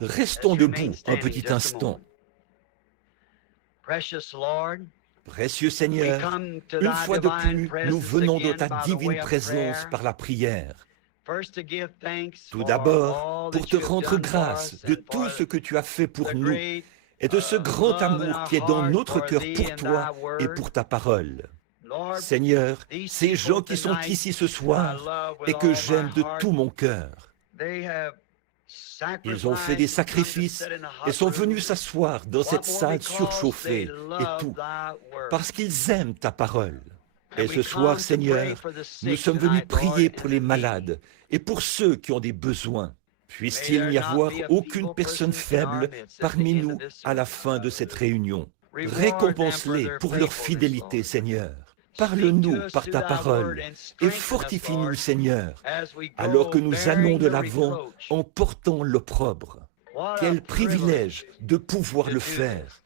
Restons debout un petit instant. Précieux Seigneur, une fois de plus, nous venons dans ta divine présence par la prière. Tout d'abord, pour te rendre grâce de tout ce que tu as fait pour nous et de ce grand amour qui est dans notre cœur pour toi et pour ta parole. Seigneur, ces gens qui sont ici ce soir et que j'aime de tout mon cœur, ils ont fait des sacrifices et sont venus s'asseoir dans cette salle surchauffée et tout, parce qu'ils aiment ta parole. Et ce soir, Seigneur, nous sommes venus prier pour les malades et pour ceux qui ont des besoins. Puisse-t-il n'y avoir aucune personne faible parmi nous à la fin de cette réunion. Récompense-les pour leur fidélité, Seigneur. Parle-nous par ta parole et fortifie-nous, Seigneur, alors que nous allons de l'avant en portant l'opprobre. Quel privilège de pouvoir le faire.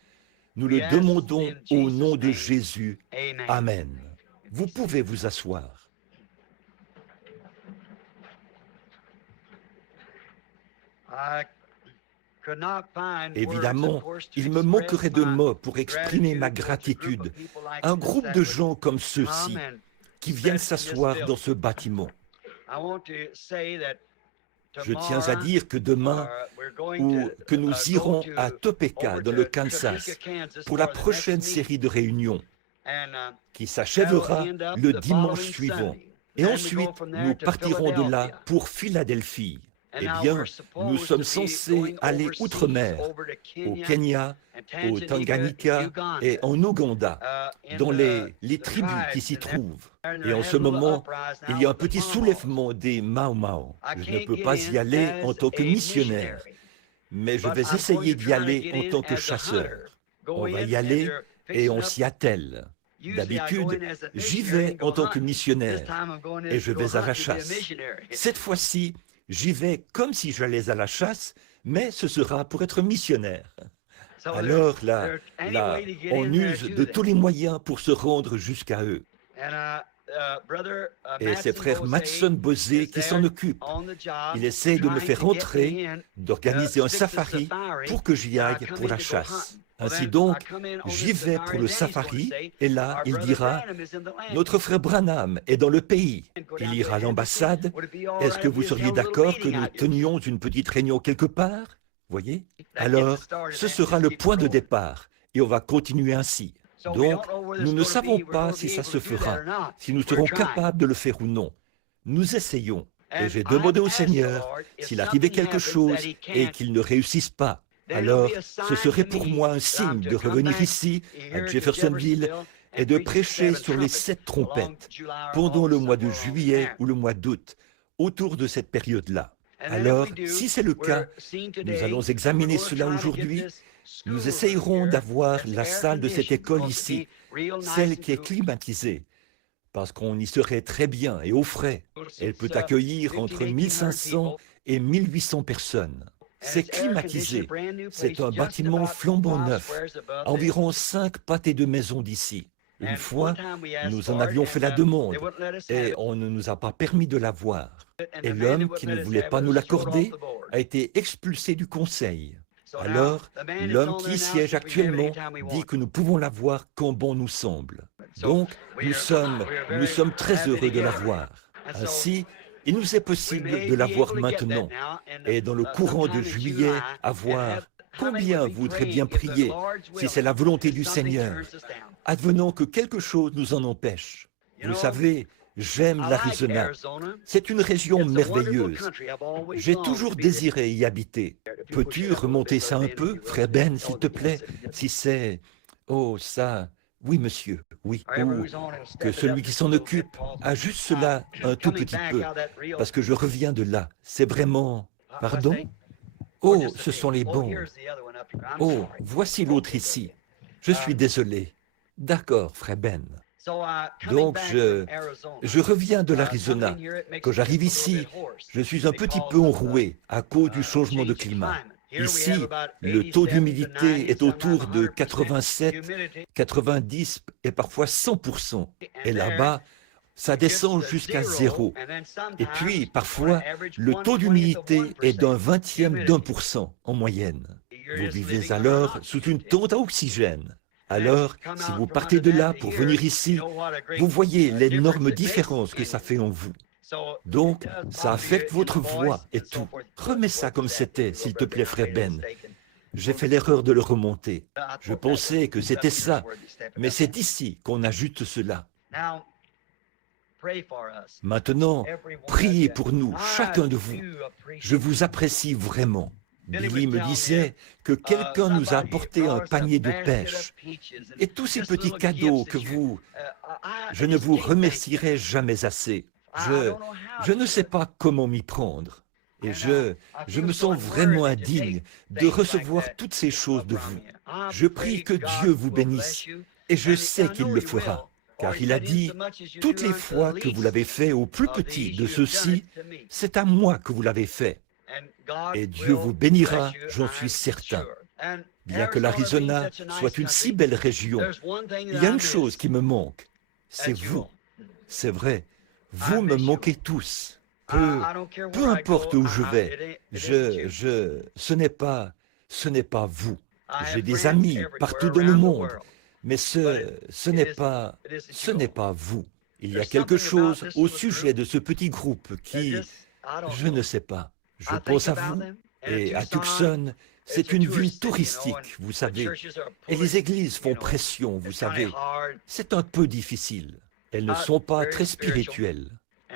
Nous le demandons au nom de Jésus. Amen. Vous pouvez vous asseoir. Évidemment, il me manquerait de mots pour exprimer ma gratitude à un groupe de gens comme ceux-ci qui viennent s'asseoir dans ce bâtiment. Je tiens à dire que demain, ou que nous irons à Topeka, dans le Kansas, pour la prochaine série de réunions, qui s'achèvera le dimanche suivant. Et ensuite, nous partirons de là pour Philadelphie. Eh bien, nous sommes censés aller outre-mer, au Kenya, au Tanganyika et en Ouganda, dans les tribus qui s'y trouvent. Et en ce moment, il y a un petit soulèvement des Mau Mau. Je ne peux pas y aller en tant que missionnaire, mais je vais essayer d'y aller en tant que chasseur. On va y aller et on s'y attelle. D'habitude, j'y vais en tant que missionnaire et je vais à la chasse. Cette fois-ci, j'y vais comme si j'allais à la chasse, mais ce sera pour être missionnaire. Alors là, on use de tous les moyens pour se rendre jusqu'à eux. Et c'est frère Matson Bosé qui s'en occupe. Il essaie de me faire entrer, d'organiser un safari pour que j'y aille pour la chasse. Ainsi donc, j'y vais pour le safari, et là, il dira, « Notre frère Branham est dans le pays. » Il ira à l'ambassade. « Est-ce que vous seriez d'accord que nous tenions une petite réunion quelque part ?» Voyez? Alors, ce sera le point de départ, et on va continuer ainsi. Donc, nous ne savons pas si ça se fera, si nous serons capables de le faire ou non. Nous essayons. Et j'ai demandé au Seigneur s'il arrivait quelque chose et qu'il ne réussisse pas. Alors, ce serait pour moi un signe de revenir ici, à Jeffersonville, et de prêcher sur les 7 trompettes pendant le mois de juillet ou le mois d'août, autour de cette période-là. Alors, si c'est le cas, nous allons examiner cela aujourd'hui. Nous essayerons d'avoir la salle de cette école ici, celle qui est climatisée, parce qu'on y serait très bien et au frais. Elle peut accueillir entre 1500 et 1800 personnes. C'est climatisé. C'est un bâtiment flambant neuf, à environ 5 pâtés de maison d'ici. Une fois, nous en avions fait la demande et on ne nous a pas permis de l'avoir. Et l'homme qui ne voulait pas nous l'accorder a été expulsé du conseil. Alors, l'homme qui y siège actuellement dit que nous pouvons l'avoir quand bon nous semble. Donc, nous sommes très heureux de l'avoir. Ainsi, il nous est possible de l'avoir maintenant et dans le courant de juillet, avoir combien voudrait bien prier si c'est la volonté du Seigneur, advenant que quelque chose nous en empêche. Vous savez, j'aime l'Arizona. C'est une région merveilleuse. J'ai toujours désiré y habiter. Peux-tu remonter ça un peu, frère Ben, s'il te plaît, si c'est... Oh, ça... Oui, monsieur, oui. Ou que celui qui s'en occupe ajuste cela un tout petit peu, parce que je reviens de là. C'est vraiment... Pardon? Oh, ce sont les bons. Oh, voici l'autre ici. Je suis désolé. D'accord, frère Ben. Donc, je reviens de l'Arizona. Quand j'arrive ici, je suis un petit peu enroué à cause du changement de climat. Ici, le taux d'humidité est autour de 87, 90 et parfois 100%. Et là-bas, Ça descend jusqu'à 0. Et puis, parfois, le taux d'humidité est d'1/20 en moyenne. Vous vivez alors sous une tente à oxygène. Alors, si vous partez de là pour venir ici, vous voyez l'énorme différence que ça fait en vous. Donc, ça affecte votre voix et tout. Remets ça comme c'était, s'il te plaît, frère Ben. J'ai fait l'erreur de le remonter. Je pensais que c'était ça, mais c'est ici qu'on ajoute cela. Maintenant, priez pour nous, chacun de vous. Je vous apprécie vraiment. Billy me disait que quelqu'un nous a apporté un panier de pêche. Et tous ces petits cadeaux que vous... Je ne vous remercierai jamais assez. Je ne sais pas comment m'y prendre. Et je me sens vraiment indigne de recevoir toutes ces choses de vous. Je prie que Dieu vous bénisse, et je sais qu'il le fera, car il a dit, toutes les fois que vous l'avez fait au plus petit de ceux-ci, c'est à moi que vous l'avez fait. Et Dieu vous bénira, j'en suis certain. Bien que l'Arizona soit une si belle région, il y a une chose qui me manque, c'est vous. C'est vrai, vous me manquez tous. Peu importe où je vais, ce n'est pas vous. J'ai des amis partout dans le monde, mais ce n'est pas vous. Il y a quelque chose au sujet de ce petit groupe qui, je ne sais pas. Je pense à vous, et à Tucson, c'est une ville touristique, vous savez, et les églises font pression, vous savez. C'est un peu difficile. Elles ne sont pas très spirituelles.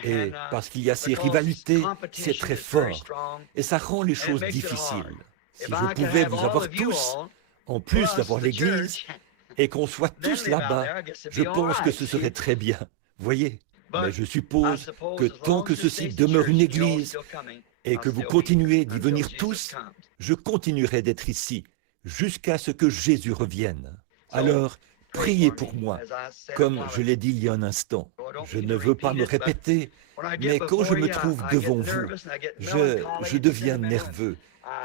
Et parce qu'il y a ces rivalités, c'est très fort, et ça rend les choses difficiles. Si je pouvais vous avoir tous, en plus d'avoir l'église, et qu'on soit tous là-bas, je pense que ce serait très bien, voyez. Mais je suppose que tant que ceci demeure une église, et que vous continuez d'y venir tous, je continuerai d'être ici, jusqu'à ce que Jésus revienne. Alors, priez pour moi, comme je l'ai dit il y a un instant. Je ne veux pas me répéter, mais quand je me trouve devant vous, je deviens nerveux.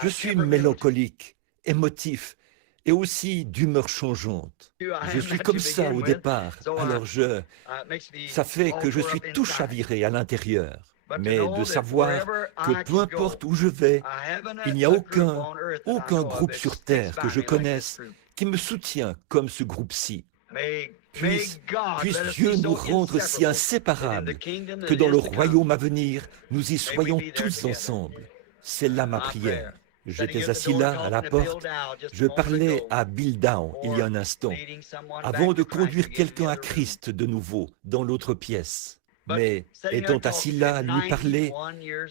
Je suis mélancolique, émotif, et aussi d'humeur changeante. Je suis comme ça au départ, alors ça fait que je suis tout chaviré à l'intérieur. Mais de savoir que peu importe où je vais, il n'y a aucun groupe sur Terre que je connaisse qui me soutient comme ce groupe-ci. Puisse Dieu nous rendre si inséparables que dans le royaume à venir, nous y soyons tous ensemble. C'est là ma prière. J'étais assis là, à la porte, je parlais à Bill Down il y a un instant, avant de conduire quelqu'un à Christ de nouveau dans l'autre pièce. Mais étant assis là à lui parler,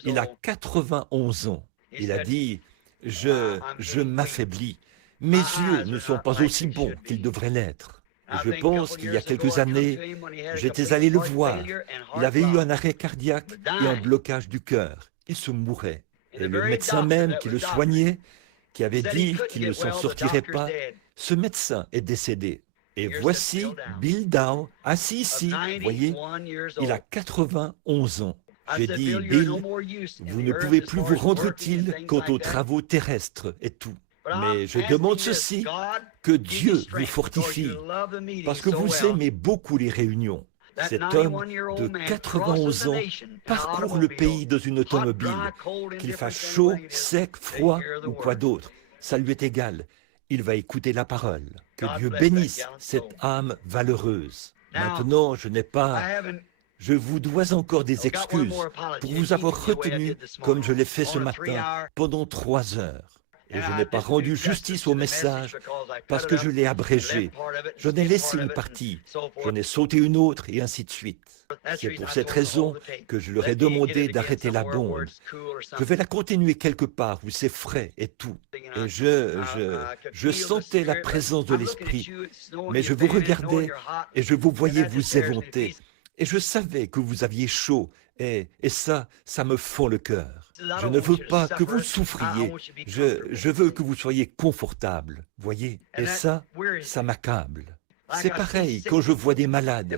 il a 91 ans. Il a dit, je m'affaiblis. Mes yeux ne sont pas aussi bons qu'ils devraient l'être. Je pense qu'il y a quelques années, j'étais allé le voir. Il avait eu un arrêt cardiaque et un blocage du cœur. Il se mourait. Et le médecin même qui le soignait, qui avait dit qu'il ne s'en sortirait pas, ce médecin est décédé. Et voici Bill Down, assis ici, voyez, il a 91 ans. J'ai dit, Bill, vous ne pouvez plus vous rendre utile quant aux travaux terrestres et tout. Mais je demande ceci, que Dieu vous fortifie, parce que vous aimez beaucoup les réunions. Cet homme de 91 ans parcourt le pays dans une automobile, qu'il fasse chaud, sec, froid ou quoi d'autre, ça lui est égal. Il va écouter la parole. Que Dieu bénisse cette âme valeureuse. Maintenant, je vous dois encore des excuses pour vous avoir retenu comme je l'ai fait ce matin pendant 3 heures. Et je n'ai pas rendu justice au message parce que je l'ai abrégé. J'en ai laissé une partie, j'en ai sauté une autre et ainsi de suite. C'est pour cette raison que je leur ai demandé d'arrêter la bombe. Je vais la continuer quelque part où c'est frais et tout. Et je sentais la présence de l'Esprit, mais je vous regardais et je vous voyais vous éventer. Et je savais que vous aviez chaud et ça me fend le cœur. Je ne veux pas que vous souffriez, je veux que vous soyez confortable, voyez. Et ça m'accable. C'est pareil quand je vois des malades.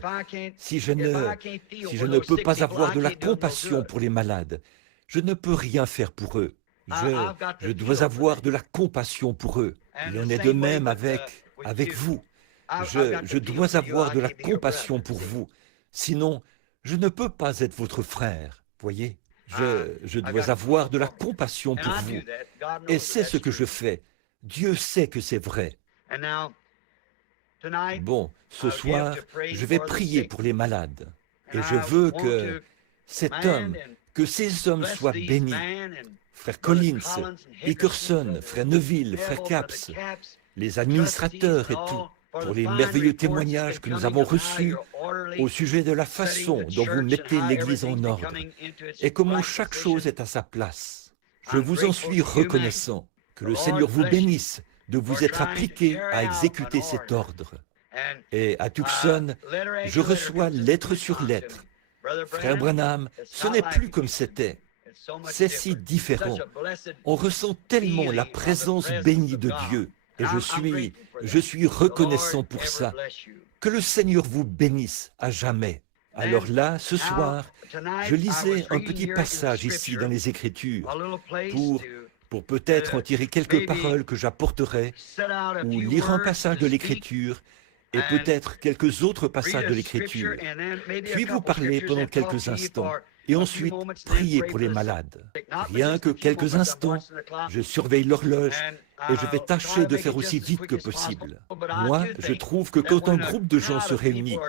Si je ne peux pas avoir de la compassion pour les malades, je ne peux rien faire pour eux. Je dois avoir de la compassion pour eux. Il en est de même avec vous. Je dois avoir de la compassion pour vous. Sinon, Je ne peux pas être votre frère, voyez. Je dois avoir de la compassion pour vous. Et c'est ce que je fais. Dieu sait que c'est vrai. Bon, ce soir, je vais prier pour les malades. Et je veux que cet homme, que ces hommes soient bénis. Frère Collins, Hickerson, Frère Neville, Frère Capps, les administrateurs et tout, pour les merveilleux témoignages que nous avons reçus au sujet de la façon dont vous mettez l'Église en ordre et comment chaque chose est à sa place. Je vous en suis reconnaissant. Que le Seigneur vous bénisse de vous être appliqué à exécuter cet ordre. Et à Tucson, je reçois lettre sur lettre. Frère Branham, ce n'est plus comme c'était. C'est si différent. On ressent tellement la présence bénie de Dieu. Et je suis reconnaissant pour ça. Que le Seigneur vous bénisse à jamais. Alors là, ce soir, je lisais un petit passage ici dans les Écritures pour peut-être en tirer quelques paroles que j'apporterai, ou lire un passage de l'Écriture et peut-être quelques autres passages de l'Écriture, puis vous parler pendant quelques instants, et ensuite prier pour les malades. Rien que quelques instants, je surveille l'horloge et je vais tâcher de faire aussi vite que possible. Moi, je trouve que quand un groupe de gens se réunit,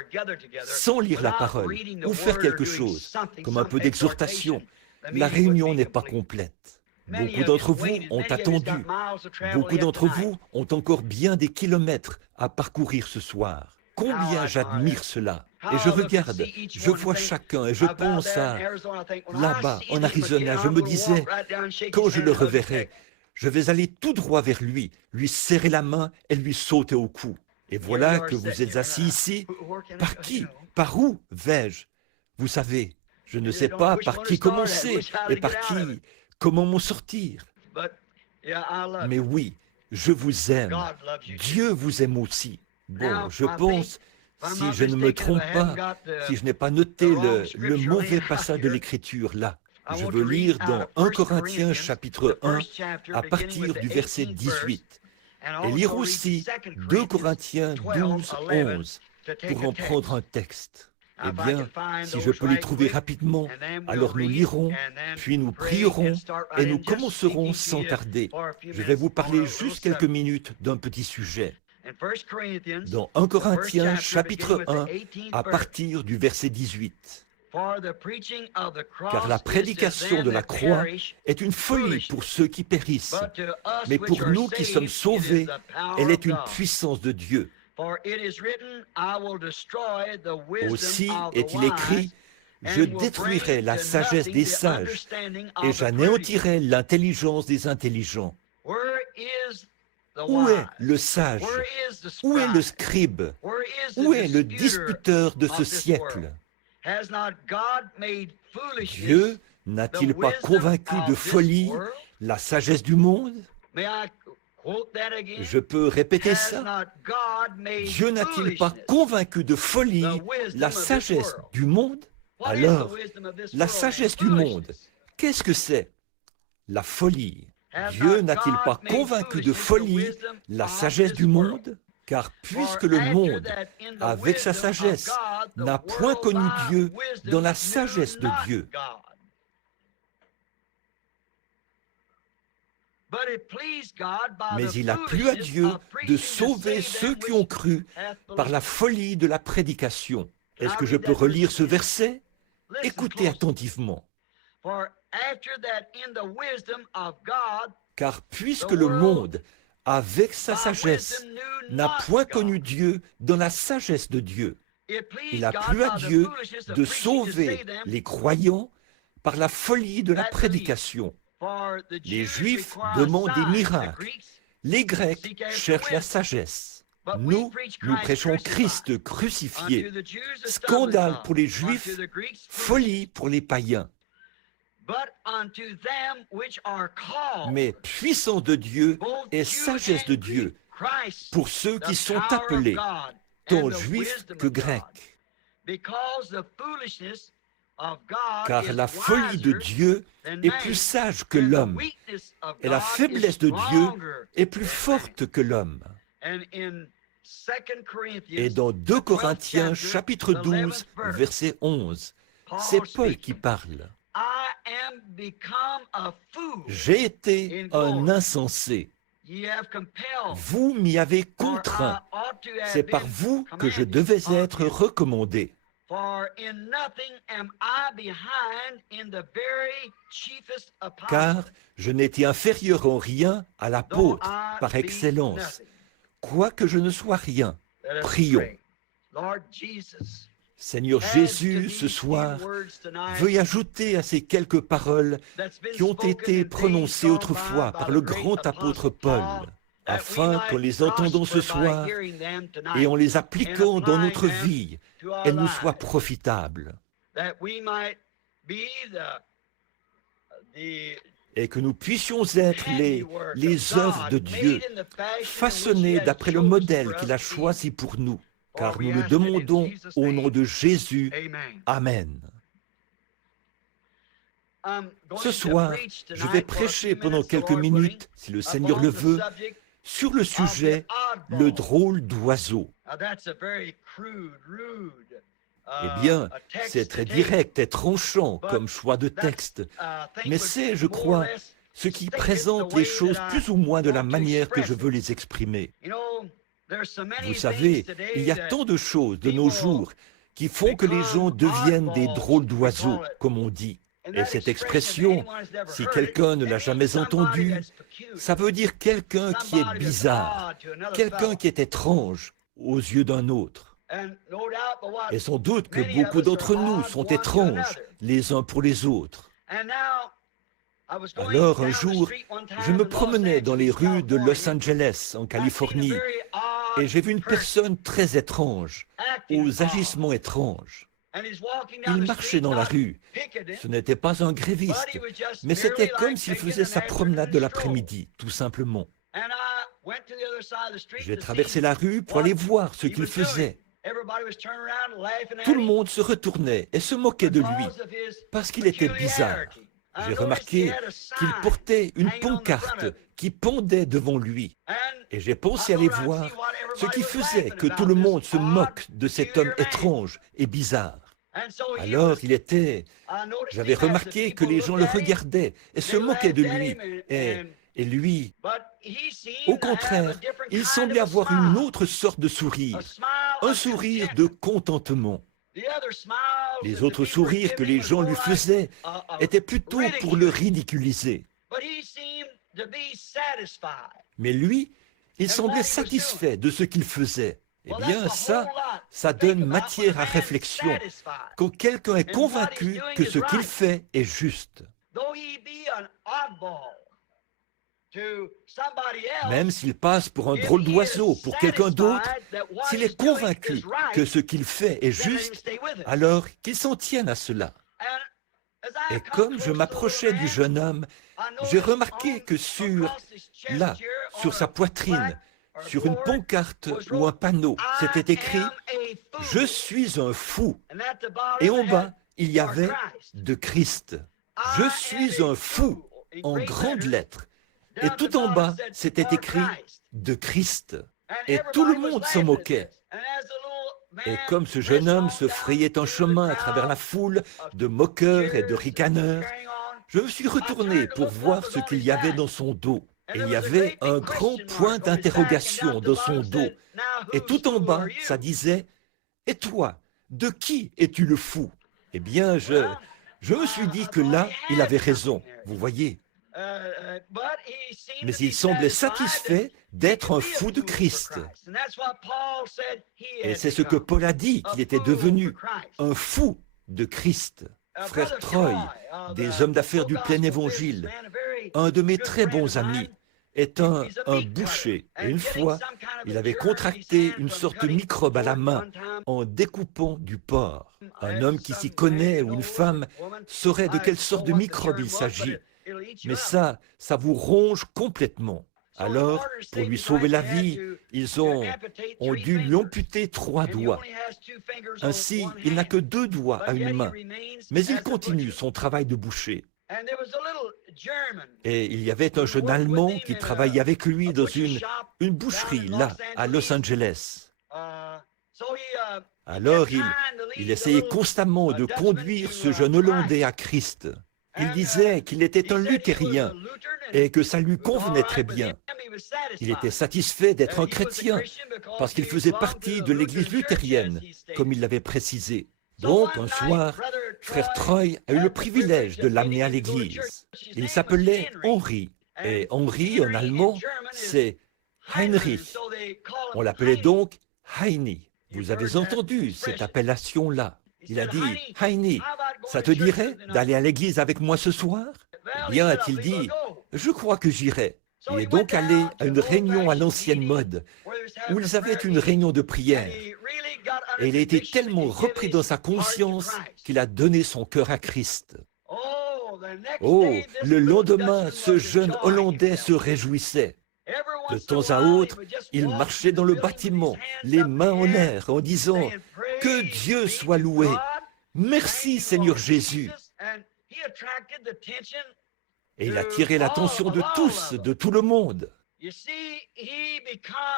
sans lire la parole, ou faire quelque chose, comme un peu d'exhortation, la réunion n'est pas complète. Beaucoup d'entre vous ont attendu. Beaucoup d'entre vous ont encore bien des kilomètres à parcourir ce soir. Combien j'admire cela. Et je regarde, je vois chacun et je pense à là-bas, en Arizona, je me disais, quand je le reverrai, je vais aller tout droit vers lui serrer la main et lui sauter au cou. Et voilà que vous êtes assis ici. Par qui? Par où vais-je? Vous savez, je ne sais pas par qui commencer et par qui, comment m'en sortir. Mais oui, je vous aime. Dieu vous aime aussi. Bon, je pense, si je ne me trompe pas, si je n'ai pas noté le mauvais passage de l'Écriture là, je veux lire dans 1 Corinthiens chapitre 1 à partir du verset 18 et lire aussi 2 Corinthiens 12, 11 pour en prendre un texte. Eh bien, si je peux les trouver rapidement, alors nous lirons, puis nous prierons et nous commencerons sans tarder. Je vais vous parler juste quelques minutes d'un petit sujet. Dans 1 Corinthiens chapitre 1 à partir du verset 18. Car la prédication de la croix est une folie pour ceux qui périssent, mais pour nous qui sommes sauvés, elle est une puissance de Dieu. Aussi est-il écrit, je détruirai la sagesse des sages et j'anéantirai l'intelligence des intelligents. Où est le sage? Où est le scribe? Où est le disputeur de ce siècle? Dieu n'a-t-il pas convaincu de folie la sagesse du monde? Je peux répéter ça? Dieu n'a-t-il pas convaincu de folie la sagesse du monde? Alors, la sagesse du monde, qu'est-ce que c'est? La folie. Dieu n'a-t-il pas convaincu de folie la sagesse du monde? Car puisque le monde, avec sa sagesse, n'a point connu Dieu dans la sagesse de Dieu. Mais il a plu à Dieu de sauver ceux qui ont cru par la folie de la prédication. Est-ce que je peux relire ce verset? Écoutez attentivement. Car puisque le monde, avec sa sagesse, n'a point connu Dieu dans la sagesse de Dieu, il a plu à Dieu de sauver les croyants par la folie de la prédication. Les Juifs demandent des miracles. Les Grecs cherchent la sagesse. Nous prêchons Christ crucifié. Scandale pour les Juifs, folie pour les païens. Mais puissance de Dieu et sagesse de Dieu pour ceux qui sont appelés, tant juifs que grecs. Car la folie de Dieu est plus sage que l'homme, et la faiblesse de Dieu est plus forte que l'homme. Et dans 2 Corinthiens chapitre 12, verset 11, C'est Paul qui parle. J'ai été un insensé. Vous m'y avez contraint. C'est par vous que je devais être recommandé. Car je n'étais inférieur en rien à l'apôtre par excellence. Quoique je ne sois rien, prions. Seigneur Jésus, ce soir, veuille ajouter à ces quelques paroles qui ont été prononcées autrefois par le grand apôtre Paul, afin qu'en les entendant ce soir et en les appliquant dans notre vie, elles nous soient profitables. Et que nous puissions être les œuvres de Dieu, façonnées d'après le modèle qu'il a choisi pour nous. Car nous le demandons au nom de Jésus. Amen. Ce soir, je vais prêcher pendant quelques minutes, si le Seigneur le veut, sur le sujet « Le drôle d'oiseau ». Eh bien, c'est très direct et tranchant comme choix de texte, mais c'est, je crois, ce qui présente les choses plus ou moins de la manière que je veux les exprimer. Vous savez, il y a tant de choses de nos jours qui font que les gens deviennent des drôles d'oiseaux, comme on dit. Et cette expression, si quelqu'un ne l'a jamais entendue, ça veut dire quelqu'un qui est bizarre, quelqu'un qui est étrange aux yeux d'un autre. Et sans doute que beaucoup d'entre nous sont étranges les uns pour les autres. Alors, un jour, je me promenais dans les rues de Los Angeles, en Californie, et j'ai vu une personne très étrange, aux agissements étranges. Il marchait dans la rue. Ce n'était pas un gréviste, mais c'était comme s'il faisait sa promenade de l'après-midi, tout simplement. J'ai traversé la rue pour aller voir ce qu'il faisait. Tout le monde se retournait et se moquait de lui, parce qu'il était bizarre. J'ai remarqué qu'il portait une pancarte qui pendait devant lui. Et j'ai pensé aller voir ce qui faisait que tout le monde se moque de cet homme étrange et bizarre. Alors j'avais remarqué que les gens le regardaient et se moquaient de lui. Et lui, au contraire, il semblait avoir une autre sorte de sourire, un sourire de contentement. Les autres sourires que les gens lui faisaient étaient plutôt pour le ridiculiser. Mais lui, il semblait satisfait de ce qu'il faisait. Eh bien, ça donne matière à réflexion, quand quelqu'un est convaincu que ce qu'il fait est juste. Même s'il passe pour un drôle d'oiseau pour quelqu'un d'autre, s'il est convaincu que ce qu'il fait est juste, alors qu'il s'en tienne à cela. Et comme je m'approchais du jeune homme, j'ai remarqué que sur sa poitrine, sur une pancarte ou un panneau, c'était écrit « Je suis un fou ». Et en bas, il y avait « de Christ ». « Je suis un fou » en grandes lettres. Et tout en bas, c'était écrit « de Christ ». Et tout le monde s'en moquait. Et comme ce jeune homme se frayait un chemin à travers la foule de moqueurs et de ricaneurs, je me suis retourné pour voir ce qu'il y avait dans son dos. Et il y avait un grand point d'interrogation dans son dos. Et tout en bas, ça disait « Et toi, de qui es-tu le fou ?» Eh bien, je me suis dit que là, il avait raison, vous voyez. Mais il semblait satisfait d'être un fou de Christ. Et c'est ce que Paul a dit qu'il était devenu, un fou de Christ. Frère Troy, des hommes d'affaires du plein évangile, un de mes très bons amis, est un boucher. Et une fois, il avait contracté une sorte de microbe à la main en découpant du porc. Un homme qui s'y connaît ou une femme saurait de quelle sorte de microbe il s'agit. Mais ça vous ronge complètement. Alors, pour lui sauver la vie, ils ont dû lui amputer 3 doigts. Ainsi, il n'a que 2 doigts à une main. Mais il continue son travail de boucher. Et il y avait un jeune Allemand qui travaillait avec lui dans une boucherie, là, à Los Angeles. Alors il essayait constamment de conduire ce jeune Hollandais à Christ. Il disait qu'il était un luthérien et que ça lui convenait très bien. Il était satisfait d'être un chrétien parce qu'il faisait partie de l'église luthérienne, comme il l'avait précisé. Donc, un soir, frère Troy a eu le privilège de l'amener à l'église. Il s'appelait Henri, et Henri, en allemand, c'est Heinrich. On l'appelait donc Heini. Vous avez entendu cette appellation-là. Il a dit, Heini, ça te dirait d'aller à l'église avec moi ce soir? Bien, a-t-il dit, je crois que j'irai. Il est donc allé à une réunion à l'ancienne mode, où ils avaient une réunion de prière. Et il a été tellement repris dans sa conscience qu'il a donné son cœur à Christ. Oh, le lendemain, ce jeune Hollandais se réjouissait. De temps à autre, il marchait dans le bâtiment, les mains en l'air, en disant « Que Dieu soit loué! Merci Seigneur Jésus !» Et il a attiré l'attention de tous, de tout le monde.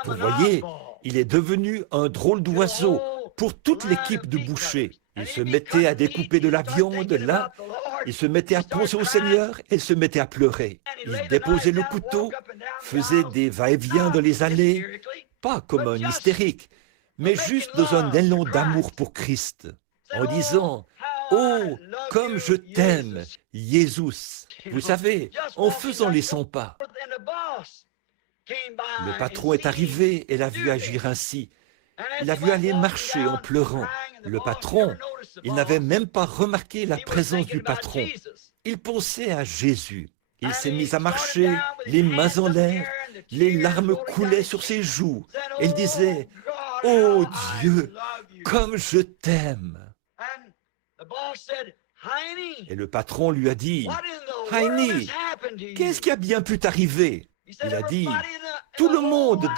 Vous voyez, il est devenu un drôle d'oiseau pour toute l'équipe de bouchers. Il se mettait à découper de la viande, là, il se mettait à penser au Seigneur et se mettait à pleurer. Il déposait le couteau, faisait des va-et-vient dans les allées, pas comme un hystérique, mais juste dans un élan d'amour pour Christ, en disant « Oh, comme je t'aime, Jésus !» Vous savez, en faisant les 100 pas. Le patron est arrivé et l'a vu agir ainsi. Il a vu aller marcher en pleurant. Le patron, il n'avait même pas remarqué la présence du patron. Il pensait à Jésus. Il s'est mis à marcher, les mains en l'air, les larmes coulaient sur ses joues. Et il disait, « Oh Dieu, comme je t'aime !» Et le patron lui a dit, « Heini, qu'est-ce qui a bien pu t'arriver ?» Il a dit, « Tout le monde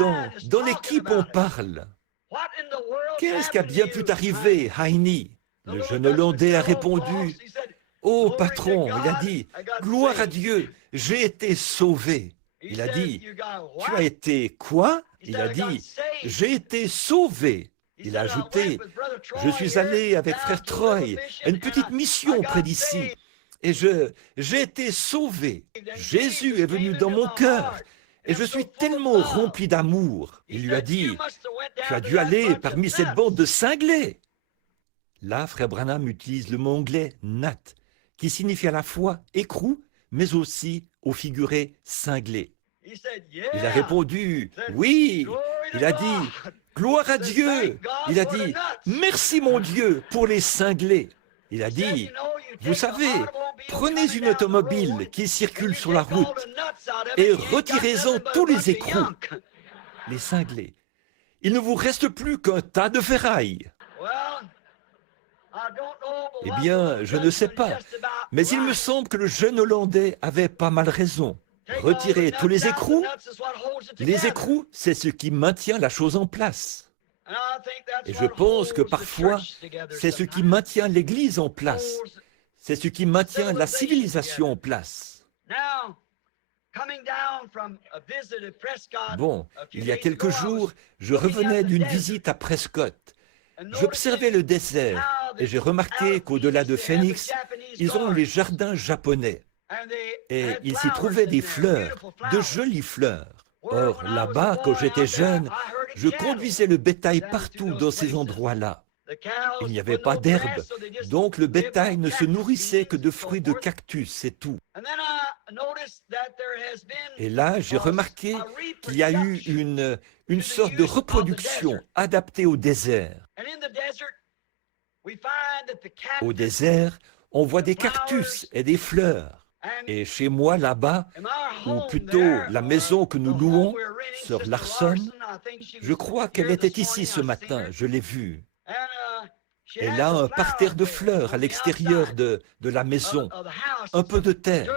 dans l'équipe en parle. » « Qu'est-ce qui a bien pu t'arriver, Heini ?» Le jeune Hollandais a répondu, « Oh patron, il a dit, gloire à Dieu, j'ai été sauvé. » Il a dit, « Tu as été quoi ?» Il a dit, « J'ai été sauvé. » Il a ajouté, « Je suis allé avec frère Troy à une petite mission près d'ici et j'ai été sauvé. Jésus est venu dans mon cœur. Et je suis tellement rempli d'amour. » Il lui a dit, « Tu as dû aller parmi cette bande de cinglés. » Là, frère Branham utilise le mot anglais « nat », qui signifie à la fois écrou, mais aussi au figuré cinglé. Il a répondu, « Oui. » Il a dit, « Gloire à Dieu. » Il a dit, « Merci mon Dieu pour les cinglés. » Il a dit, « Vous savez, prenez une automobile qui circule sur la route et retirez-en tous les écrous, les cinglés. Il ne vous reste plus qu'un tas de ferrailles. » Eh bien, je ne sais pas, mais il me semble que le jeune Hollandais avait pas mal raison. Retirer tous les écrous, c'est ce qui maintient la chose en place. Et je pense que parfois, c'est ce qui maintient l'Église en place. C'est ce qui maintient la civilisation en place. Bon, il y a quelques jours, je revenais d'une visite à Prescott. J'observais le désert et j'ai remarqué qu'au-delà de Phoenix, ils ont les jardins japonais. Et il s'y trouvait des fleurs, de jolies fleurs. Or, là-bas, quand j'étais jeune, je conduisais le bétail partout dans ces endroits-là. Il n'y avait pas d'herbe, donc le bétail ne se nourrissait que de fruits de cactus, c'est tout. Et là, j'ai remarqué qu'il y a eu une sorte de reproduction adaptée au désert. Au désert, on voit des cactus et des fleurs. Et chez moi, là-bas, ou plutôt la maison que nous louons, sœur Larson, je crois qu'elle était ici ce matin, je l'ai vue. Elle a un parterre de fleurs à l'extérieur de la maison, un peu de terre.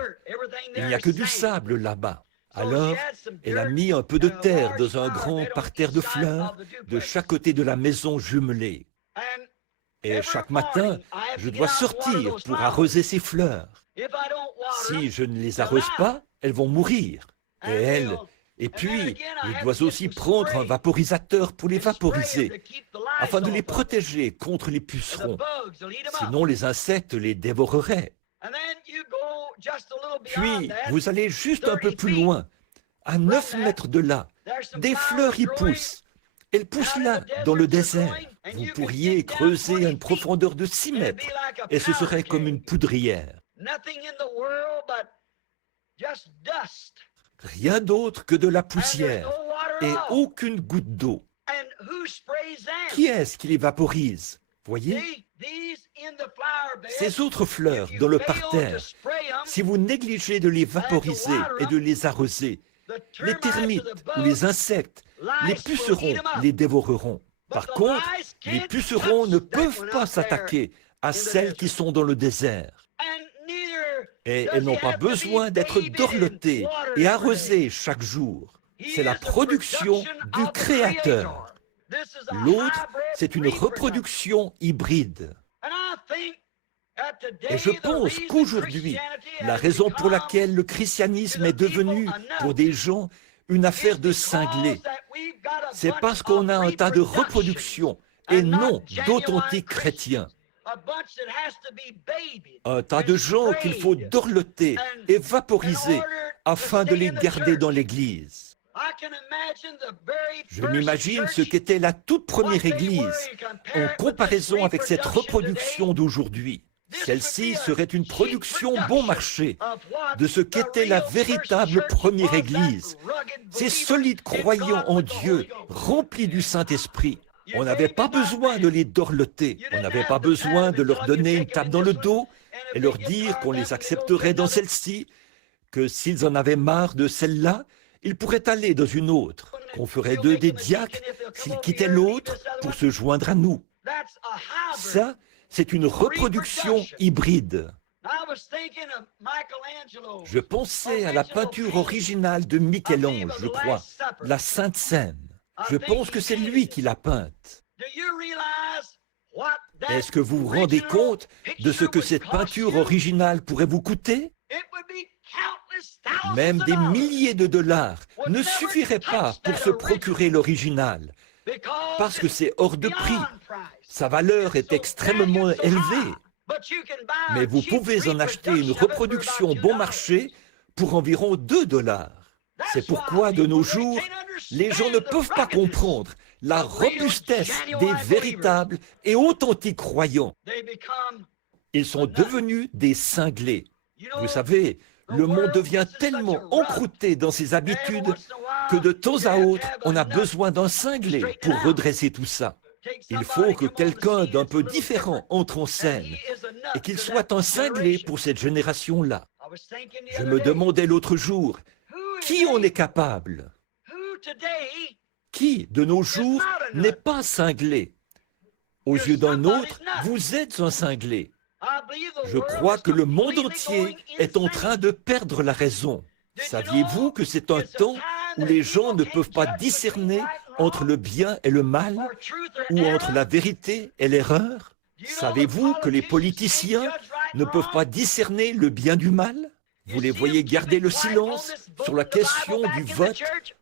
Il n'y a que du sable là-bas. Alors, elle a mis un peu de terre dans un grand parterre de fleurs de chaque côté de la maison jumelée. Et chaque matin, je dois sortir pour arroser ces fleurs. Si je ne les arrose pas, elles vont mourir. Et Et puis, il doit aussi prendre un vaporisateur pour les vaporiser, afin de les protéger contre les pucerons. Sinon, les insectes les dévoreraient. Puis, vous allez juste un peu plus loin, à 9 mètres de là. Des fleurs y poussent. Elles poussent là, dans le désert. Vous pourriez creuser à une profondeur de 6 mètres, et ce serait comme une poudrière. Rien d'autre que de la poussière, et aucune goutte d'eau. Qui est-ce qui les vaporise? Voyez? Ces autres fleurs dans le parterre, si vous négligez de les vaporiser et de les arroser, les termites ou les insectes, les pucerons les dévoreront. Par contre, les pucerons ne peuvent pas s'attaquer à celles qui sont dans le désert. Et elles n'ont pas besoin d'être dorlotées et arrosées chaque jour. C'est la production du Créateur. L'autre, c'est une reproduction hybride. Et je pense qu'aujourd'hui, la raison pour laquelle le christianisme est devenu, pour des gens, une affaire de cinglés, c'est parce qu'on a un tas de reproductions et non d'authentiques chrétiens. Un tas de gens qu'il faut dorloter et vaporiser afin de les garder dans l'Église. Je m'imagine ce qu'était la toute première Église en comparaison avec cette reproduction d'aujourd'hui. Celle-ci serait une production bon marché de ce qu'était la véritable première Église. Ces solides croyants en Dieu, remplis du Saint-Esprit. On n'avait pas besoin de les dorloter, on n'avait pas besoin de leur donner une tape dans le dos et leur dire qu'on les accepterait dans celle-ci, que s'ils en avaient marre de celle-là, ils pourraient aller dans une autre, qu'on ferait d'eux des diacres s'ils quittaient l'autre pour se joindre à nous. Ça, c'est une reproduction hybride. Je pensais à la peinture originale de Michel-Ange, je crois, la Sainte Seine. Je pense que c'est lui qui l'a peinte. Est-ce que vous vous rendez compte de ce que cette peinture originale pourrait vous coûter? Même des milliers de dollars ne suffiraient pas pour se procurer l'original, parce que c'est hors de prix. Sa valeur est extrêmement élevée. Mais vous pouvez en acheter une reproduction bon marché pour environ 2 dollars. C'est pourquoi, de nos jours, les gens ne peuvent pas comprendre la robustesse des véritables et authentiques croyants. Ils sont devenus des cinglés. Vous savez, le monde devient tellement encrouté dans ses habitudes que de temps à autre, on a besoin d'un cinglé pour redresser tout ça. Il faut que quelqu'un d'un peu différent entre en scène et qu'il soit un cinglé pour cette génération-là. Je me demandais l'autre jour, qui en est capable? Qui, de nos jours, n'est pas cinglé? Aux yeux d'un autre, vous êtes un cinglé. Je crois que le monde entier est en train de perdre la raison. Saviez-vous que c'est un temps où les gens ne peuvent pas discerner entre le bien et le mal, ou entre la vérité et l'erreur? Savez-vous que les politiciens ne peuvent pas discerner le bien du mal? Vous les voyez garder le silence sur la question du vote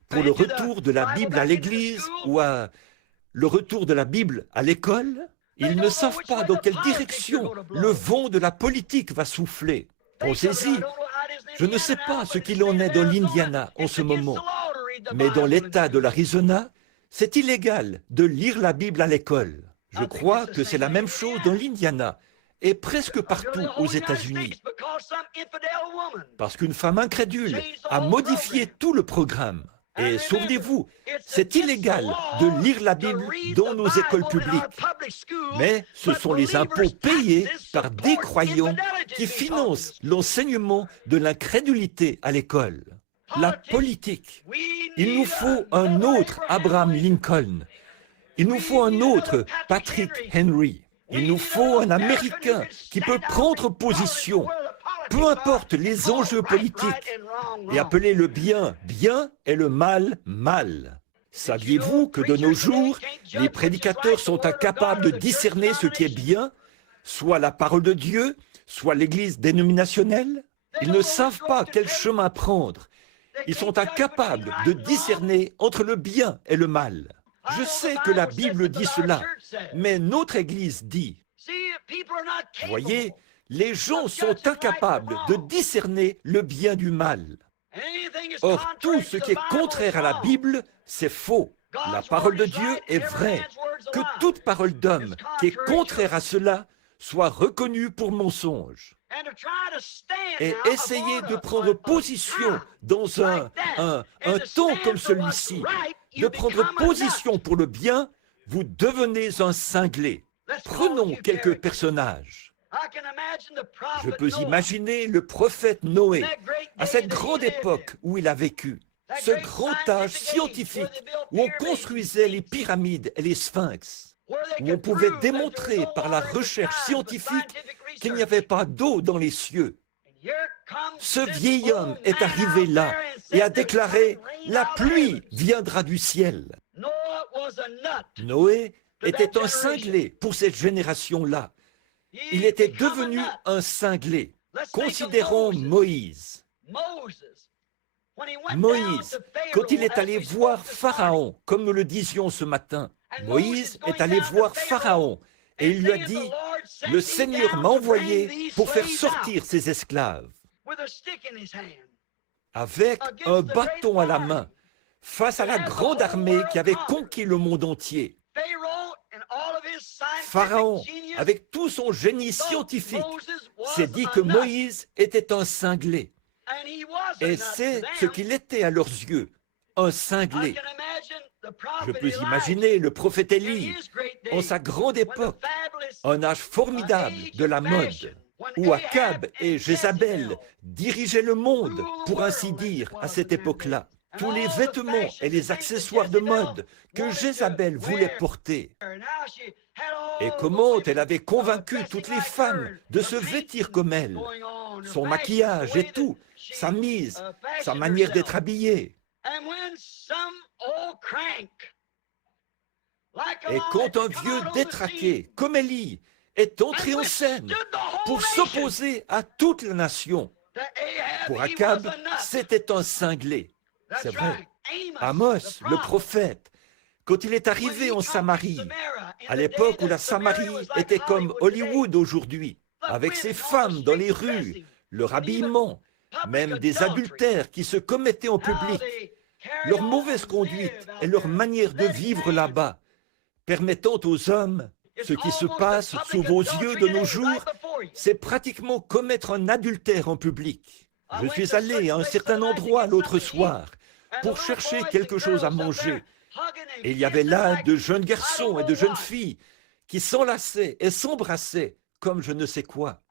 pour le retour de la Bible à l'Église ou le retour de la Bible à l'école? Ils ne savent pas dans quelle direction le vent de la politique va souffler. Pensez-y, je ne sais pas ce qu'il en est dans l'Indiana en ce moment, mais dans l'État de l'Arizona, c'est illégal de lire la Bible à l'école. Je crois que c'est la même chose dans l'Indiana et presque partout aux États-Unis. Parce qu'une femme incrédule a modifié tout le programme. Et souvenez-vous, c'est illégal de lire la Bible dans nos écoles publiques. Mais ce sont les impôts payés par des croyants qui financent l'enseignement de l'incrédulité à l'école. La politique. Il nous faut un autre Abraham Lincoln. Il nous faut un autre Patrick Henry. Il nous faut un Américain qui peut prendre position, peu importe les enjeux politiques, et appeler le bien bien et le mal mal. Saviez-vous que de nos jours, les prédicateurs sont incapables de discerner ce qui est bien, soit la parole de Dieu, soit l'Église dénominationnelle? Ils ne savent pas quel chemin prendre. Ils sont incapables de discerner entre le bien et le mal. Je sais que la Bible dit cela, mais notre Église dit, voyez, les gens sont incapables de discerner le bien du mal. Or, tout ce qui est contraire à la Bible, c'est faux. La parole de Dieu est vraie. Que toute parole d'homme qui est contraire à cela soit reconnue pour mensonge. Et essayez de prendre position dans un temps comme celui-ci, de prendre position pour le bien, vous devenez un cinglé. Prenons quelques personnages. Je peux imaginer le prophète Noé, à cette grande époque où il a vécu, ce grand âge scientifique où on construisait les pyramides et les sphinx, où on pouvait démontrer par la recherche scientifique qu'il n'y avait pas d'eau dans les cieux. Ce vieil homme est arrivé là et a déclaré « La pluie viendra du ciel ». Noé était un cinglé pour cette génération-là. Il était devenu un cinglé. Considérons Moïse. Moïse, quand il est allé voir Pharaon, comme nous le disions ce matin, Moïse est allé voir Pharaon et il lui a dit « Le Seigneur m'a envoyé pour faire sortir ses esclaves. » Avec un bâton à la main, face à la grande armée qui avait conquis le monde entier. Pharaon, avec tout son génie scientifique, s'est dit que Moïse était un cinglé. Et c'est ce qu'il était à leurs yeux, un cinglé. Je peux imaginer le prophète Élie, en sa grande époque, un âge formidable de la mode, où Akab et Jézabel dirigeaient le monde, pour ainsi dire, à cette époque-là. Tous les vêtements et les accessoires de mode que Jézabel voulait porter. Et comment elle avait convaincu toutes les femmes de se vêtir comme elle, son maquillage et tout, sa mise, sa manière d'être habillée. Et quand un vieux détraqué, comme Élie, est entré en scène pour s'opposer à toute la nation, pour Akab, c'était un cinglé. C'est vrai. Amos, le prophète, quand il est arrivé en Samarie, à l'époque où la Samarie était comme Hollywood aujourd'hui, avec ses femmes dans les rues, leur habillement, même des adultères qui se commettaient en public, leur mauvaise conduite et leur manière de vivre là-bas, permettant aux hommes, ce qui se passe sous vos yeux de nos jours, c'est pratiquement commettre un adultère en public. Je suis allé à un certain endroit l'autre soir pour chercher quelque chose à manger. Et il y avait là de jeunes garçons et de jeunes filles qui s'enlaçaient et s'embrassaient comme je ne sais quoi.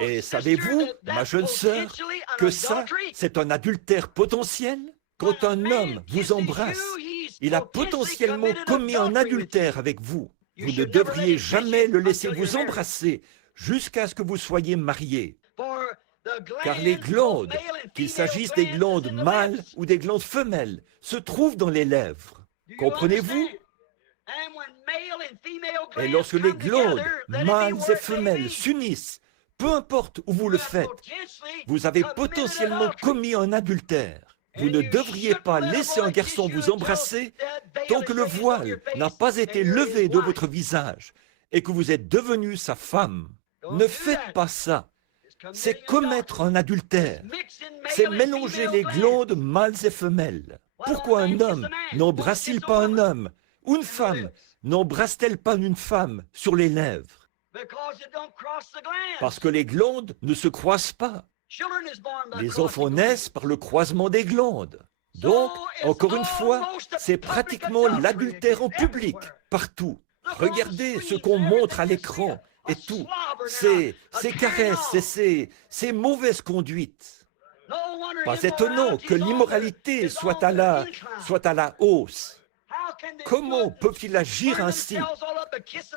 Et savez-vous, ma jeune sœur, que ça, c'est un adultère potentiel? Quand un homme vous embrasse, il a potentiellement commis un adultère avec vous. Vous ne devriez jamais le laisser vous embrasser jusqu'à ce que vous soyez mariés. Car les glandes, qu'il s'agisse des glandes mâles ou des glandes femelles, se trouvent dans les lèvres. Comprenez-vous? Et lorsque les glandes, mâles et femelles, s'unissent, peu importe où vous le faites, vous avez potentiellement commis un adultère. Vous ne devriez pas laisser un garçon vous embrasser tant que le voile n'a pas été levé de votre visage et que vous êtes devenu sa femme. Ne faites pas ça. C'est commettre un adultère. C'est mélanger les glandes mâles et femelles. Pourquoi un homme n'embrasse-t-il pas un homme? Ou une femme n'embrasse-t-elle pas une femme sur les lèvres? Parce que les glandes ne se croisent pas. Les enfants naissent par le croisement des glandes. Donc, encore une fois, c'est pratiquement l'adultère en public, partout. Regardez ce qu'on montre à l'écran et tout. Ces caresses et ces mauvaises conduites. Pas étonnant que l'immoralité soit à la hausse. Comment peut-il agir ainsi?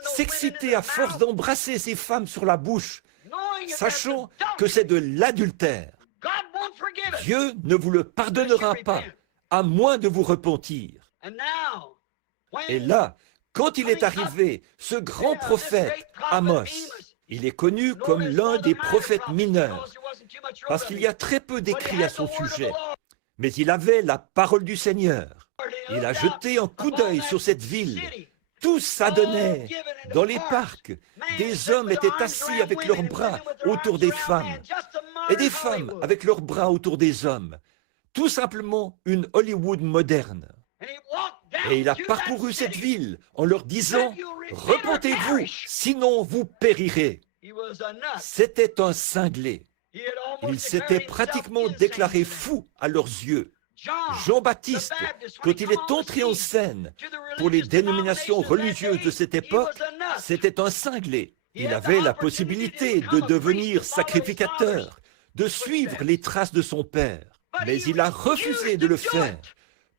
S'exciter à force d'embrasser ces femmes sur la bouche, sachant que c'est de l'adultère. Dieu ne vous le pardonnera pas, à moins de vous repentir. Et là, quand il est arrivé, ce grand prophète, Amos, il est connu comme l'un des prophètes mineurs, parce qu'il y a très peu d'écrits à son sujet. Mais il avait la parole du Seigneur. Il a jeté un coup d'œil sur cette ville. Tout s'adonnait. Dans les parcs, des hommes étaient assis avec leurs bras autour des femmes, et des femmes avec leurs bras autour des hommes. Tout simplement une Hollywood moderne. Et il a parcouru cette ville en leur disant « Repentez-vous, sinon vous périrez ». C'était un cinglé. Il s'était pratiquement déclaré fou à leurs yeux. Jean-Baptiste, quand il est entré en scène pour les dénominations religieuses de cette époque, c'était un cinglé. Il avait la possibilité de devenir sacrificateur, de suivre les traces de son père. Mais il a refusé de le faire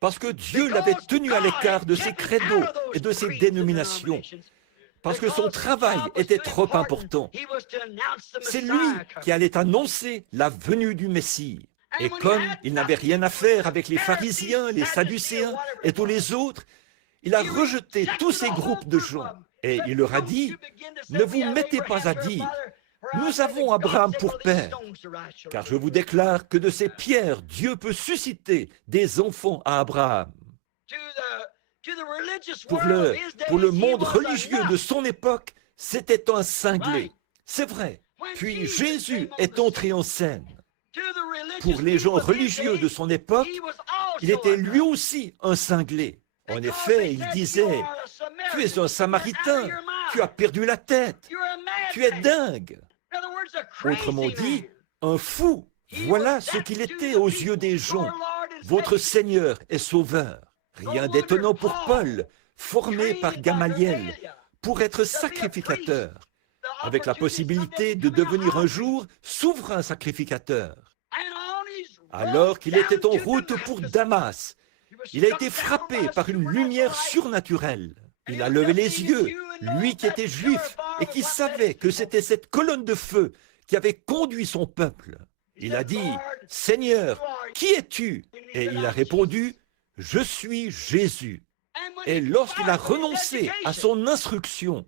parce que Dieu l'avait tenu à l'écart de ses credos et de ses dénominations, parce que son travail était trop important. C'est lui qui allait annoncer la venue du Messie. Et comme il n'avait rien à faire avec les pharisiens, les sadducéens et tous les autres, il a rejeté tous ces groupes de gens. Et il leur a dit, ne vous mettez pas à dire, nous avons Abraham pour père, car je vous déclare que de ces pierres, Dieu peut susciter des enfants à Abraham. Pour le monde religieux de son époque, c'était un cinglé. C'est vrai. Puis Jésus est entré en scène. Pour les gens religieux de son époque, il était lui aussi un cinglé. En effet, il disait, « Tu es un Samaritain, tu as perdu la tête, tu es dingue. » Autrement dit, un fou. Voilà ce qu'il était aux yeux des gens. Votre Seigneur est sauveur. Rien d'étonnant pour Paul, formé par Gamaliel, pour être sacrificateur, avec la possibilité de devenir un jour souverain sacrificateur. Alors qu'il était en route pour Damas, il a été frappé par une lumière surnaturelle. Il a levé les yeux, lui qui était juif et qui savait que c'était cette colonne de feu qui avait conduit son peuple. Il a dit, « Seigneur, qui es-tu » Et il a répondu, « Je suis Jésus. » Et lorsqu'il a renoncé à son instruction,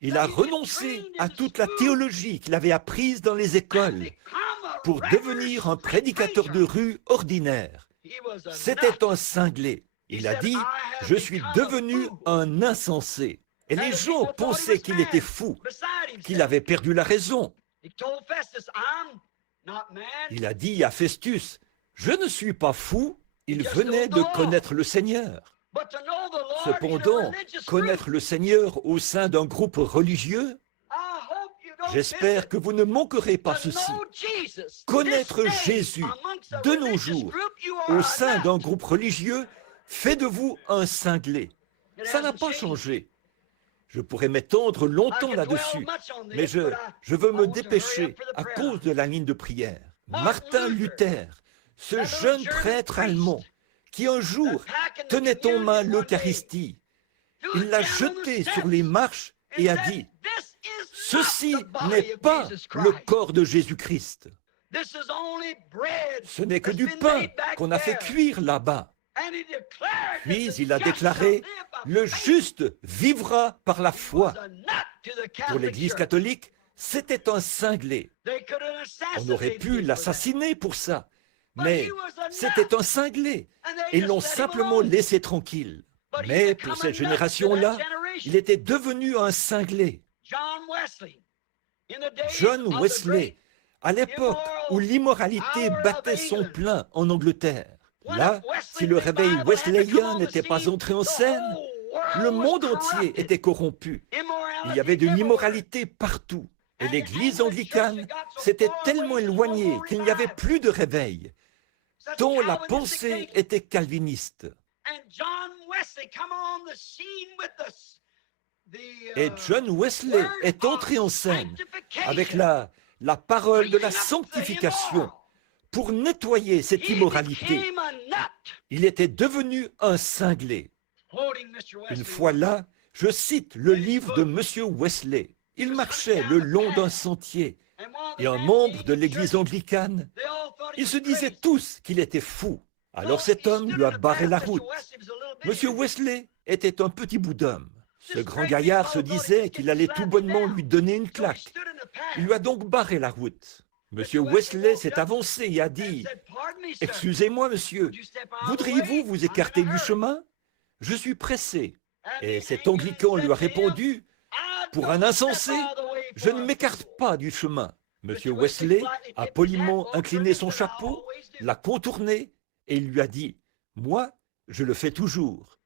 il a renoncé à toute la théologie qu'il avait apprise dans les écoles pour devenir un prédicateur de rue ordinaire. C'était un cinglé. Il a dit, « Je suis devenu un insensé. » Et les gens pensaient qu'il était fou, qu'il avait perdu la raison. Il a dit à Festus, « Je ne suis pas fou. » Il venait de connaître le Seigneur. Cependant, connaître le Seigneur au sein d'un groupe religieux, j'espère que vous ne manquerez pas ceci. Connaître Jésus de nos jours au sein d'un groupe religieux fait de vous un cinglé. Ça n'a pas changé. Je pourrais m'étendre longtemps là-dessus, mais je veux me dépêcher à cause de la ligne de prière. Martin Luther, ce jeune prêtre allemand qui un jour tenait en main l'Eucharistie, il l'a jeté sur les marches et a dit, « Ceci n'est pas le corps de Jésus-Christ. Ce n'est que du pain qu'on a fait cuire là-bas. » Puis il a déclaré, « Le juste vivra par la foi. » Pour l'Église catholique, c'était un cinglé. On aurait pu l'assassiner pour ça, mais c'était un cinglé. Et ils l'ont simplement laissé tranquille. Mais pour cette génération-là, il était devenu un cinglé. John Wesley, à l'époque où l'immoralité battait son plein en Angleterre. Là, si le réveil wesleyen n'était pas entré en scène, le monde entier était corrompu. Il y avait de l'immoralité partout. Et l'église anglicane s'était tellement éloignée qu'il n'y avait plus de réveil, dont la pensée était calviniste. Et John Wesley est entré en scène avec la parole de la sanctification pour nettoyer cette immoralité. Il était devenu un cinglé. Une fois là, je cite le livre de M. Wesley. Il marchait le long d'un sentier et un membre de l'église anglicane, ils se disaient tous qu'il était fou. Alors cet homme lui a barré la route. M. Wesley était un petit bout d'homme. Ce grand gaillard se disait qu'il allait tout bonnement lui donner une claque. Il lui a donc barré la route. Monsieur Wesley s'est avancé et a dit « Excusez-moi, monsieur, voudriez-vous vous écarter du chemin? Je suis pressé. » Et cet Anglican lui a répondu « Pour un insensé, je ne m'écarte pas du chemin. » Monsieur Wesley a poliment incliné son chapeau, l'a contourné et il lui a dit « Moi, je le fais toujours. »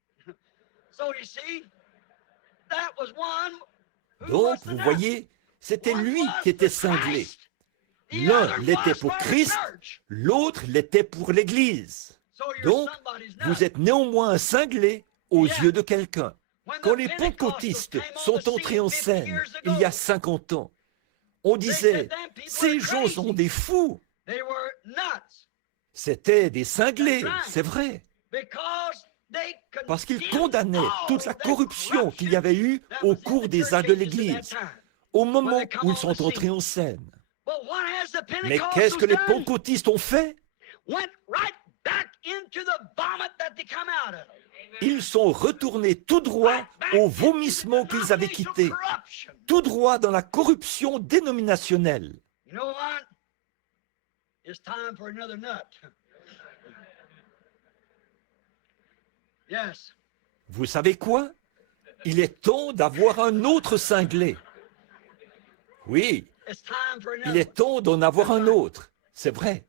Donc, vous voyez, c'était lui qui était cinglé. L'un l'était pour Christ, l'autre l'était pour l'Église. Donc, vous êtes néanmoins cinglé aux yeux de quelqu'un. Quand les pentecôtistes sont entrés en scène il y a 50 ans, on disait « Ces gens sont des fous ». C'était des cinglés, c'est vrai. Parce qu'ils condamnaient toute la corruption qu'il y avait eu au cours des âges de l'Église, au moment où ils sont entrés en scène. Mais qu'est-ce que les pentecôtistes ont fait? Ils sont retournés tout droit au vomissement qu'ils avaient quitté, tout droit dans la corruption dénominationnelle. Vous savez quoi? Il est temps d'avoir un autre cinglé. Oui, il est temps d'en avoir un autre, c'est vrai.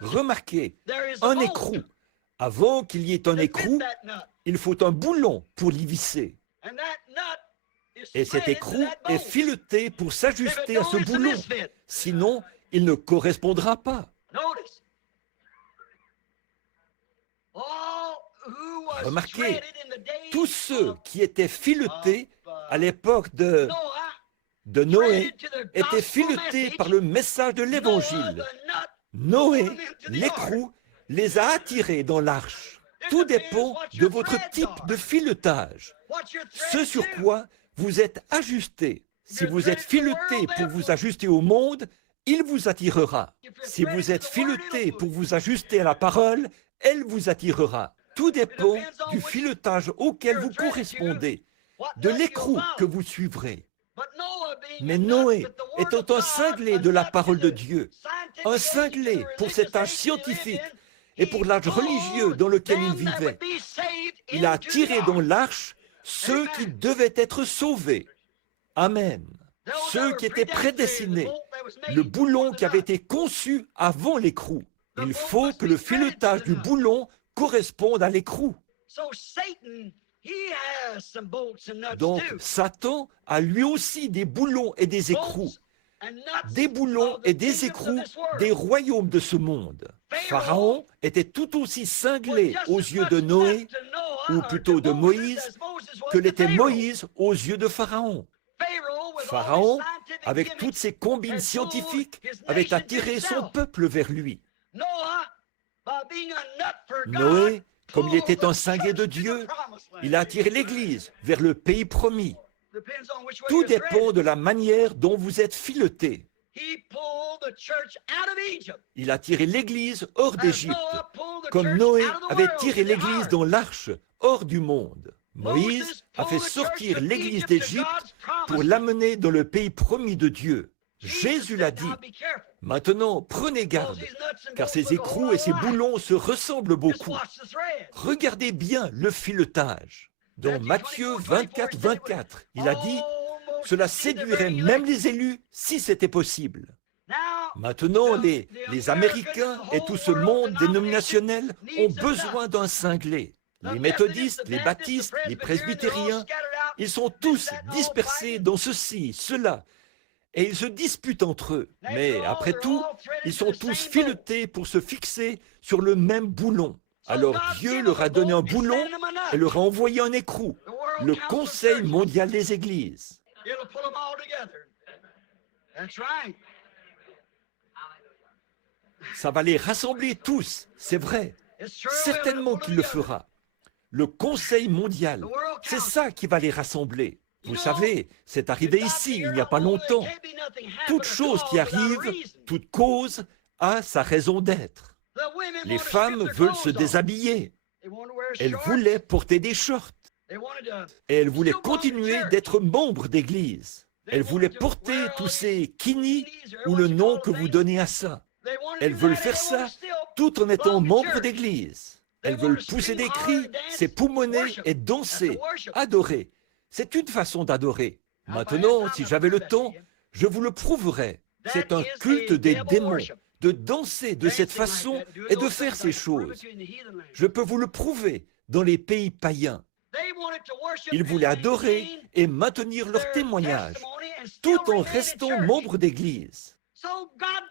Remarquez, un écrou. Avant qu'il y ait un écrou, il faut un boulon pour l'y visser. Et cet écrou est fileté pour s'ajuster à ce boulon. Sinon, il ne correspondra pas. Remarquez, tous ceux qui étaient filetés à l'époque de Noé étaient filetés par le message de l'Évangile. Noé, l'écrou, les a attirés dans l'arche. Tout dépend de votre type de filetage. Ce sur quoi vous êtes ajusté. Si vous êtes fileté pour vous ajuster au monde, il vous attirera. Si vous êtes fileté pour vous ajuster à la parole, elle vous attirera. Tout dépend du filetage auquel vous correspondez, de l'écrou que vous suivrez. Mais Noé, étant un cinglé de la parole de Dieu, un cinglé pour cet âge scientifique et pour l'âge religieux dans lequel il vivait, il a attiré dans l'arche ceux qui devaient être sauvés. Amen. Ceux qui étaient prédestinés, le boulon qui avait été conçu avant l'écrou. Il faut que le filetage du boulon corresponde à l'écrou. Donc, Satan a lui aussi des boulons et des écrous. Des boulons et des écrous des royaumes de ce monde. Pharaon était tout aussi cinglé aux yeux de Noé, ou plutôt de Moïse, que l'était Moïse aux yeux de Pharaon. Pharaon, avec toutes ses combines scientifiques, avait attiré son peuple vers lui. Noé, comme il était un cinglé de Dieu, il a attiré l'Église vers le pays promis. Tout dépend de la manière dont vous êtes fileté. Il a tiré l'Église hors d'Égypte, comme Noé avait tiré l'Église dans l'arche, hors du monde. Moïse a fait sortir l'Église d'Égypte pour l'amener dans le pays promis de Dieu. Jésus l'a dit. Maintenant, prenez garde, car ces écrous et ces boulons se ressemblent beaucoup. Regardez bien le filetage. Dans Matthieu 24, 24, il a dit « Cela séduirait même les élus si c'était possible. » Maintenant, les Américains et tout ce monde dénominationnel ont besoin d'un cinglé. Les méthodistes, les baptistes, les presbytériens, ils sont tous dispersés dans ceci, cela, et ils se disputent entre eux. Mais après tout, ils sont tous filetés pour se fixer sur le même boulon. Alors Dieu leur a donné un boulon et leur a envoyé un écrou, le Conseil mondial des Églises. Ça va les rassembler tous, c'est vrai. Certainement qu'il le fera. Le Conseil mondial, c'est ça qui va les rassembler. Vous savez, c'est arrivé ici il n'y a pas longtemps. Toute chose qui arrive, toute cause a sa raison d'être. Les femmes veulent se déshabiller. Elles voulaient porter des shorts. Et elles voulaient continuer d'être membres d'église. Elles voulaient porter tous ces kinis ou le nom que vous donnez à ça. Elles veulent faire ça tout en étant membres d'église. Elles veulent pousser des cris, s'époumoner et danser, adorer. C'est une façon d'adorer. Maintenant, si j'avais le temps, je vous le prouverais. C'est un culte des démons, de danser de cette façon et de faire ces choses. Je peux vous le prouver dans les pays païens. Ils voulaient adorer et maintenir leur témoignage, tout en restant membres d'église.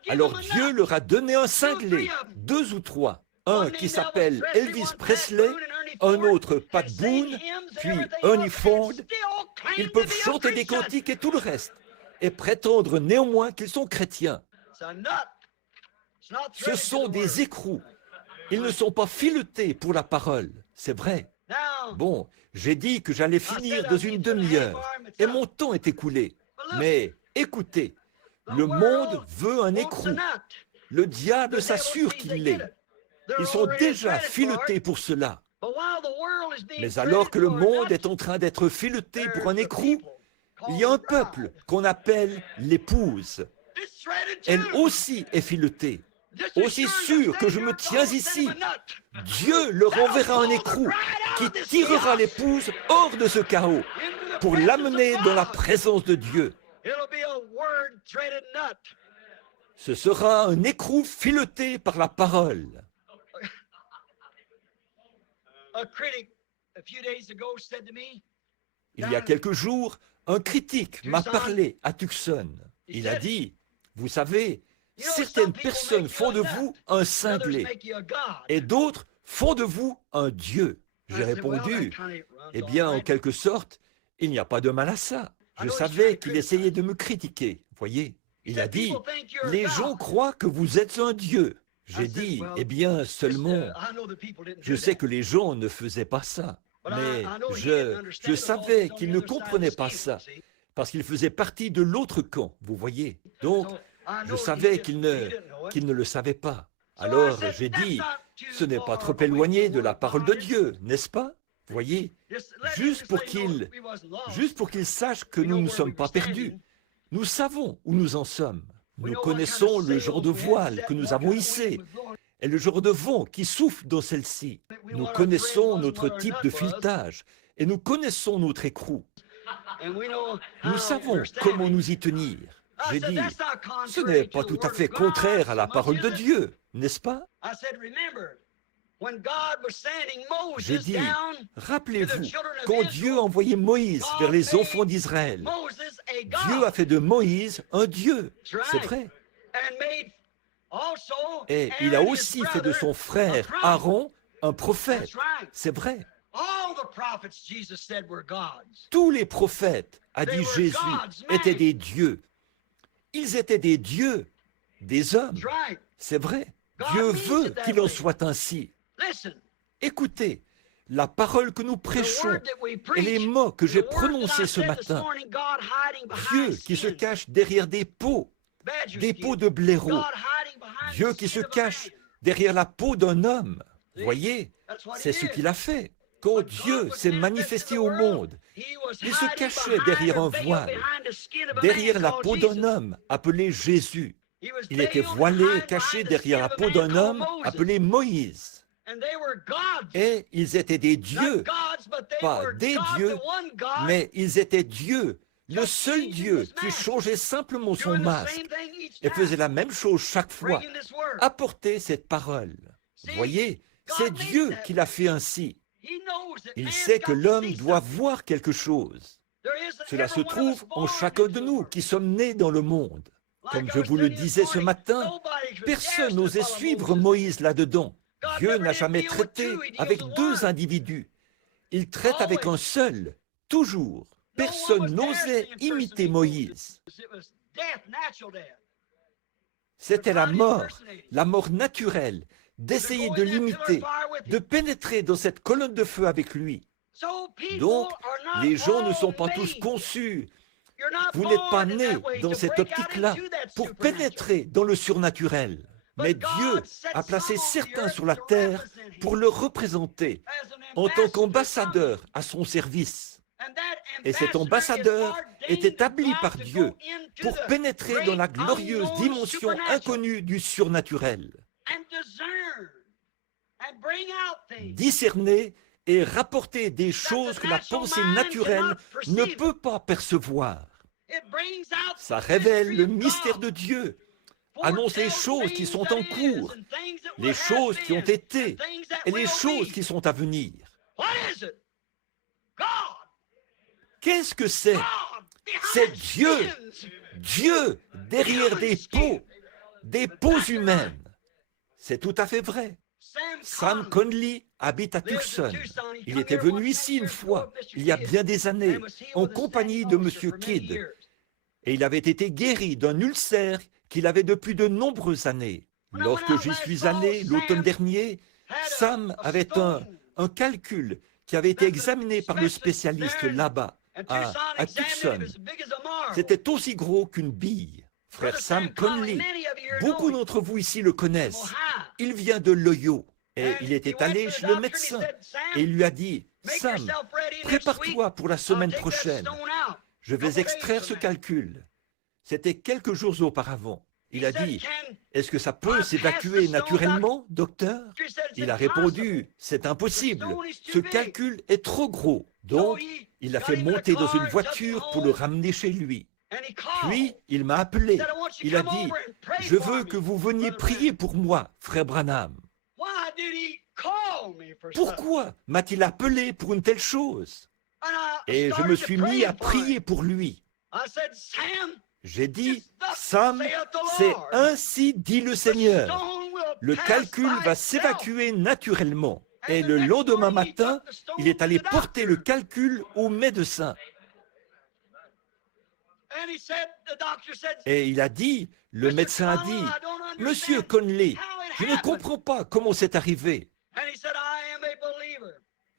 Alors Dieu leur a donné un cinglé, 2 ou 3. Un qui s'appelle Elvis Presley, un autre Pat Boone, puis Ernie Ford. Ils peuvent chanter des cantiques et tout le reste, et prétendre néanmoins qu'ils sont chrétiens. Ce sont des écrous. Ils ne sont pas filetés pour la parole, c'est vrai. Bon, j'ai dit que j'allais finir dans une demi-heure, et mon temps est écoulé. Mais écoutez, le monde veut un écrou. Le diable s'assure qu'il l'est. Ils sont déjà filetés pour cela. Mais alors que le monde est en train d'être fileté pour un écrou, il y a un peuple qu'on appelle l'épouse. Elle aussi est filetée. Aussi sûr que je me tiens ici, Dieu leur enverra un écrou qui tirera l'épouse hors de ce chaos pour l'amener dans la présence de Dieu. Ce sera un écrou fileté par la parole. Il y a quelques jours, un critique m'a parlé à Tucson. Il a dit, vous savez, certaines personnes font de vous un cinglé et d'autres font de vous un Dieu. J'ai répondu, eh bien, en quelque sorte, il n'y a pas de mal à ça. Je savais qu'il essayait de me critiquer, voyez. Il a dit, les gens croient que vous êtes un Dieu. J'ai dit, eh bien, seulement, je sais que les gens ne faisaient pas ça, mais je savais qu'ils ne comprenaient pas ça, parce qu'ils faisaient partie de l'autre camp, vous voyez. Donc, je savais qu'ils ne le savaient pas. Alors, j'ai dit, ce n'est pas trop éloigné de la parole de Dieu, n'est-ce pas? Voyez, juste pour qu'ils sachent que nous ne sommes pas perdus. Nous savons où nous en sommes. Nous connaissons le genre de voile que nous avons hissé et le genre de vent qui souffle dans celle-ci. Nous connaissons notre type de filetage et nous connaissons notre écrou. Nous savons comment nous y tenir. J'ai dit, ce n'est pas tout à fait contraire à la parole de Dieu, n'est-ce pas? J'ai dit, rappelez-vous, quand Dieu a envoyé Moïse vers les enfants d'Israël, Dieu a fait de Moïse un Dieu, c'est vrai. Et il a aussi fait de son frère Aaron un prophète, c'est vrai. Tous les prophètes, a dit Jésus, étaient des dieux. Ils étaient des dieux, des hommes, c'est vrai. Dieu veut qu'il en soit ainsi. Écoutez, la parole que nous prêchons et les mots que j'ai prononcés ce matin, Dieu qui se cache derrière des peaux de blaireau, Dieu qui se cache derrière la peau d'un homme, voyez, c'est ce qu'il a fait. Quand Dieu s'est manifesté au monde, il se cachait derrière un voile, derrière la peau d'un homme appelé Jésus. Il était voilé et caché derrière la peau d'un homme appelé Moïse. Et ils étaient des dieux, pas des dieux, mais ils étaient Dieu, le seul Dieu qui changeait simplement son masque et faisait la même chose chaque fois, apporter cette parole. Voyez, c'est Dieu qui l'a fait ainsi. Il sait que l'homme doit voir quelque chose. Cela se trouve en chacun de nous qui sommes nés dans le monde. Comme je vous le disais ce matin, personne n'osait suivre Moïse là-dedans. Dieu n'a jamais traité avec 2 individus. Il traite avec un seul, toujours. Personne n'osait imiter Moïse. C'était la mort naturelle, d'essayer de l'imiter, de pénétrer dans cette colonne de feu avec lui. Donc, les gens ne sont pas tous conçus. Vous n'êtes pas nés dans cette optique-là pour pénétrer dans le surnaturel. Mais Dieu a placé certains sur la terre pour le représenter en tant qu'ambassadeur à son service. Et cet ambassadeur est établi par Dieu pour pénétrer dans la glorieuse dimension inconnue du surnaturel, discerner et rapporter des choses que la pensée naturelle ne peut pas percevoir. Ça révèle le mystère de Dieu, annonce les choses qui sont en cours, les choses qui ont été et les choses qui sont à venir. Qu'est-ce que c'est? C'est Dieu, Dieu derrière des peaux humaines. C'est tout à fait vrai. Sam Conley habite à Tucson. Il était venu ici une fois, il y a bien des années, en compagnie de M. Kidd. Et il avait été guéri d'un ulcère qu'il avait depuis de nombreuses années. Lorsque j'y suis allé l'automne dernier, Sam avait un calcul qui avait été examiné par le spécialiste là-bas, à Tucson. C'était aussi gros qu'une bille. Frère Sam Conley, beaucoup d'entre vous ici le connaissent. Il vient de l'Ohio et il était allé chez le médecin et il lui a dit, « Sam, prépare-toi pour la semaine prochaine. Je vais extraire ce calcul. » C'était quelques jours auparavant. Il a dit, « Est-ce que ça peut s'évacuer naturellement, docteur ?» Il a répondu, « C'est impossible. Ce calcul est trop gros. » Donc, il l'a fait monter dans une voiture pour le ramener chez lui. Puis, il m'a appelé. Il a dit, « Je veux que vous veniez prier pour moi, frère Branham. » Pourquoi m'a-t-il appelé pour une telle chose? Et je me suis mis à prier pour lui. J'ai dit, « Sam, c'est ainsi dit le Seigneur. Le calcul va s'évacuer naturellement. » Et le lendemain matin, il est allé porter le calcul au médecin. Et il a dit, le médecin a dit, « Monsieur Conley, je ne comprends pas comment c'est arrivé. »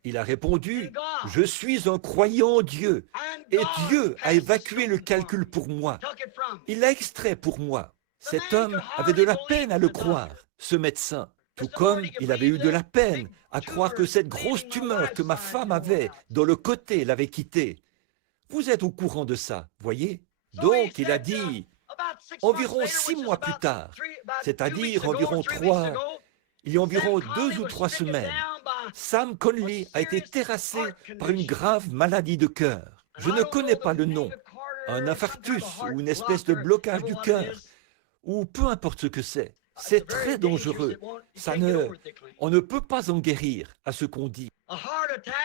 Il a répondu, « Je suis un croyant en Dieu, et Dieu a évacué le calcul pour moi. Il l'a extrait pour moi. » Cet homme avait de la peine à le croire, ce médecin, tout comme il avait eu de la peine à croire que cette grosse tumeur que ma femme avait dans le côté l'avait quitté. Vous êtes au courant de ça, voyez? Donc il a dit, environ 6 mois plus tard, c'est-à-dire il y a environ 2 ou 3 semaines, Sam Conley a été terrassé par une grave maladie de cœur. Je ne connais pas le nom, un infarctus ou une espèce de blocage du cœur, ou peu importe ce que c'est. C'est très dangereux. On ne peut pas en guérir, à ce qu'on dit.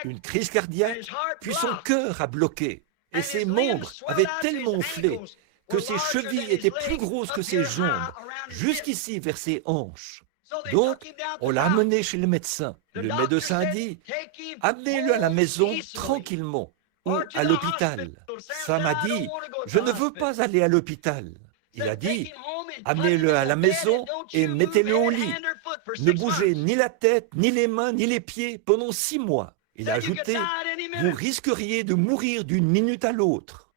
Une crise cardiaque, puis son cœur a bloqué, et ses membres avaient tellement enflé que ses chevilles étaient plus grosses que ses jambes, jusqu'ici vers ses hanches. Donc, on l'a amené chez le médecin. Le médecin a dit, « Amenez-le à la maison tranquillement, ou à l'hôpital. » Sam m'a dit, « Je ne veux pas aller à l'hôpital. » Il a dit, « Amenez-le à la maison et mettez-le au lit. Ne bougez ni la tête, ni les mains, ni les pieds pendant 6 mois. » Il a ajouté, « Vous risqueriez de mourir d'une minute à l'autre. »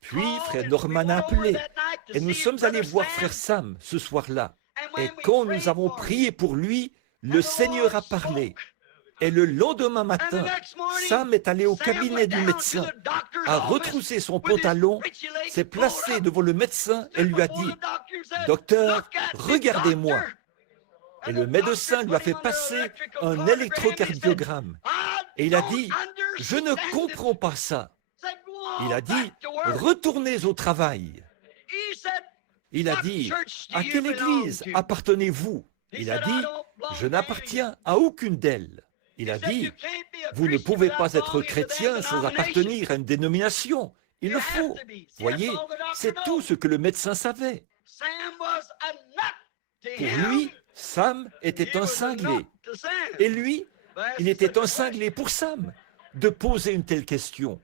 Puis, frère Norman a appelé, et nous sommes allés voir frère Sam ce soir-là. Et quand nous avons prié pour lui, le Seigneur a parlé. Et le lendemain matin, Sam est allé au cabinet du médecin, a retroussé son pantalon, s'est placé devant le médecin et lui a dit, « Docteur, regardez-moi. » Et le médecin lui a fait passer un électrocardiogramme. Et il a dit, « Je ne comprends pas ça. » Il a dit, « Retournez au travail. » Il a dit, « À quelle église appartenez-vous » Il a dit, « Je n'appartiens à aucune d'elles. » Il a dit, « Vous ne pouvez pas être chrétien sans appartenir à une dénomination. Il le faut. » Voyez, c'est tout ce que le médecin savait. Pour lui, Sam était un cinglé. Et lui, il était un cinglé pour Sam de poser une telle question.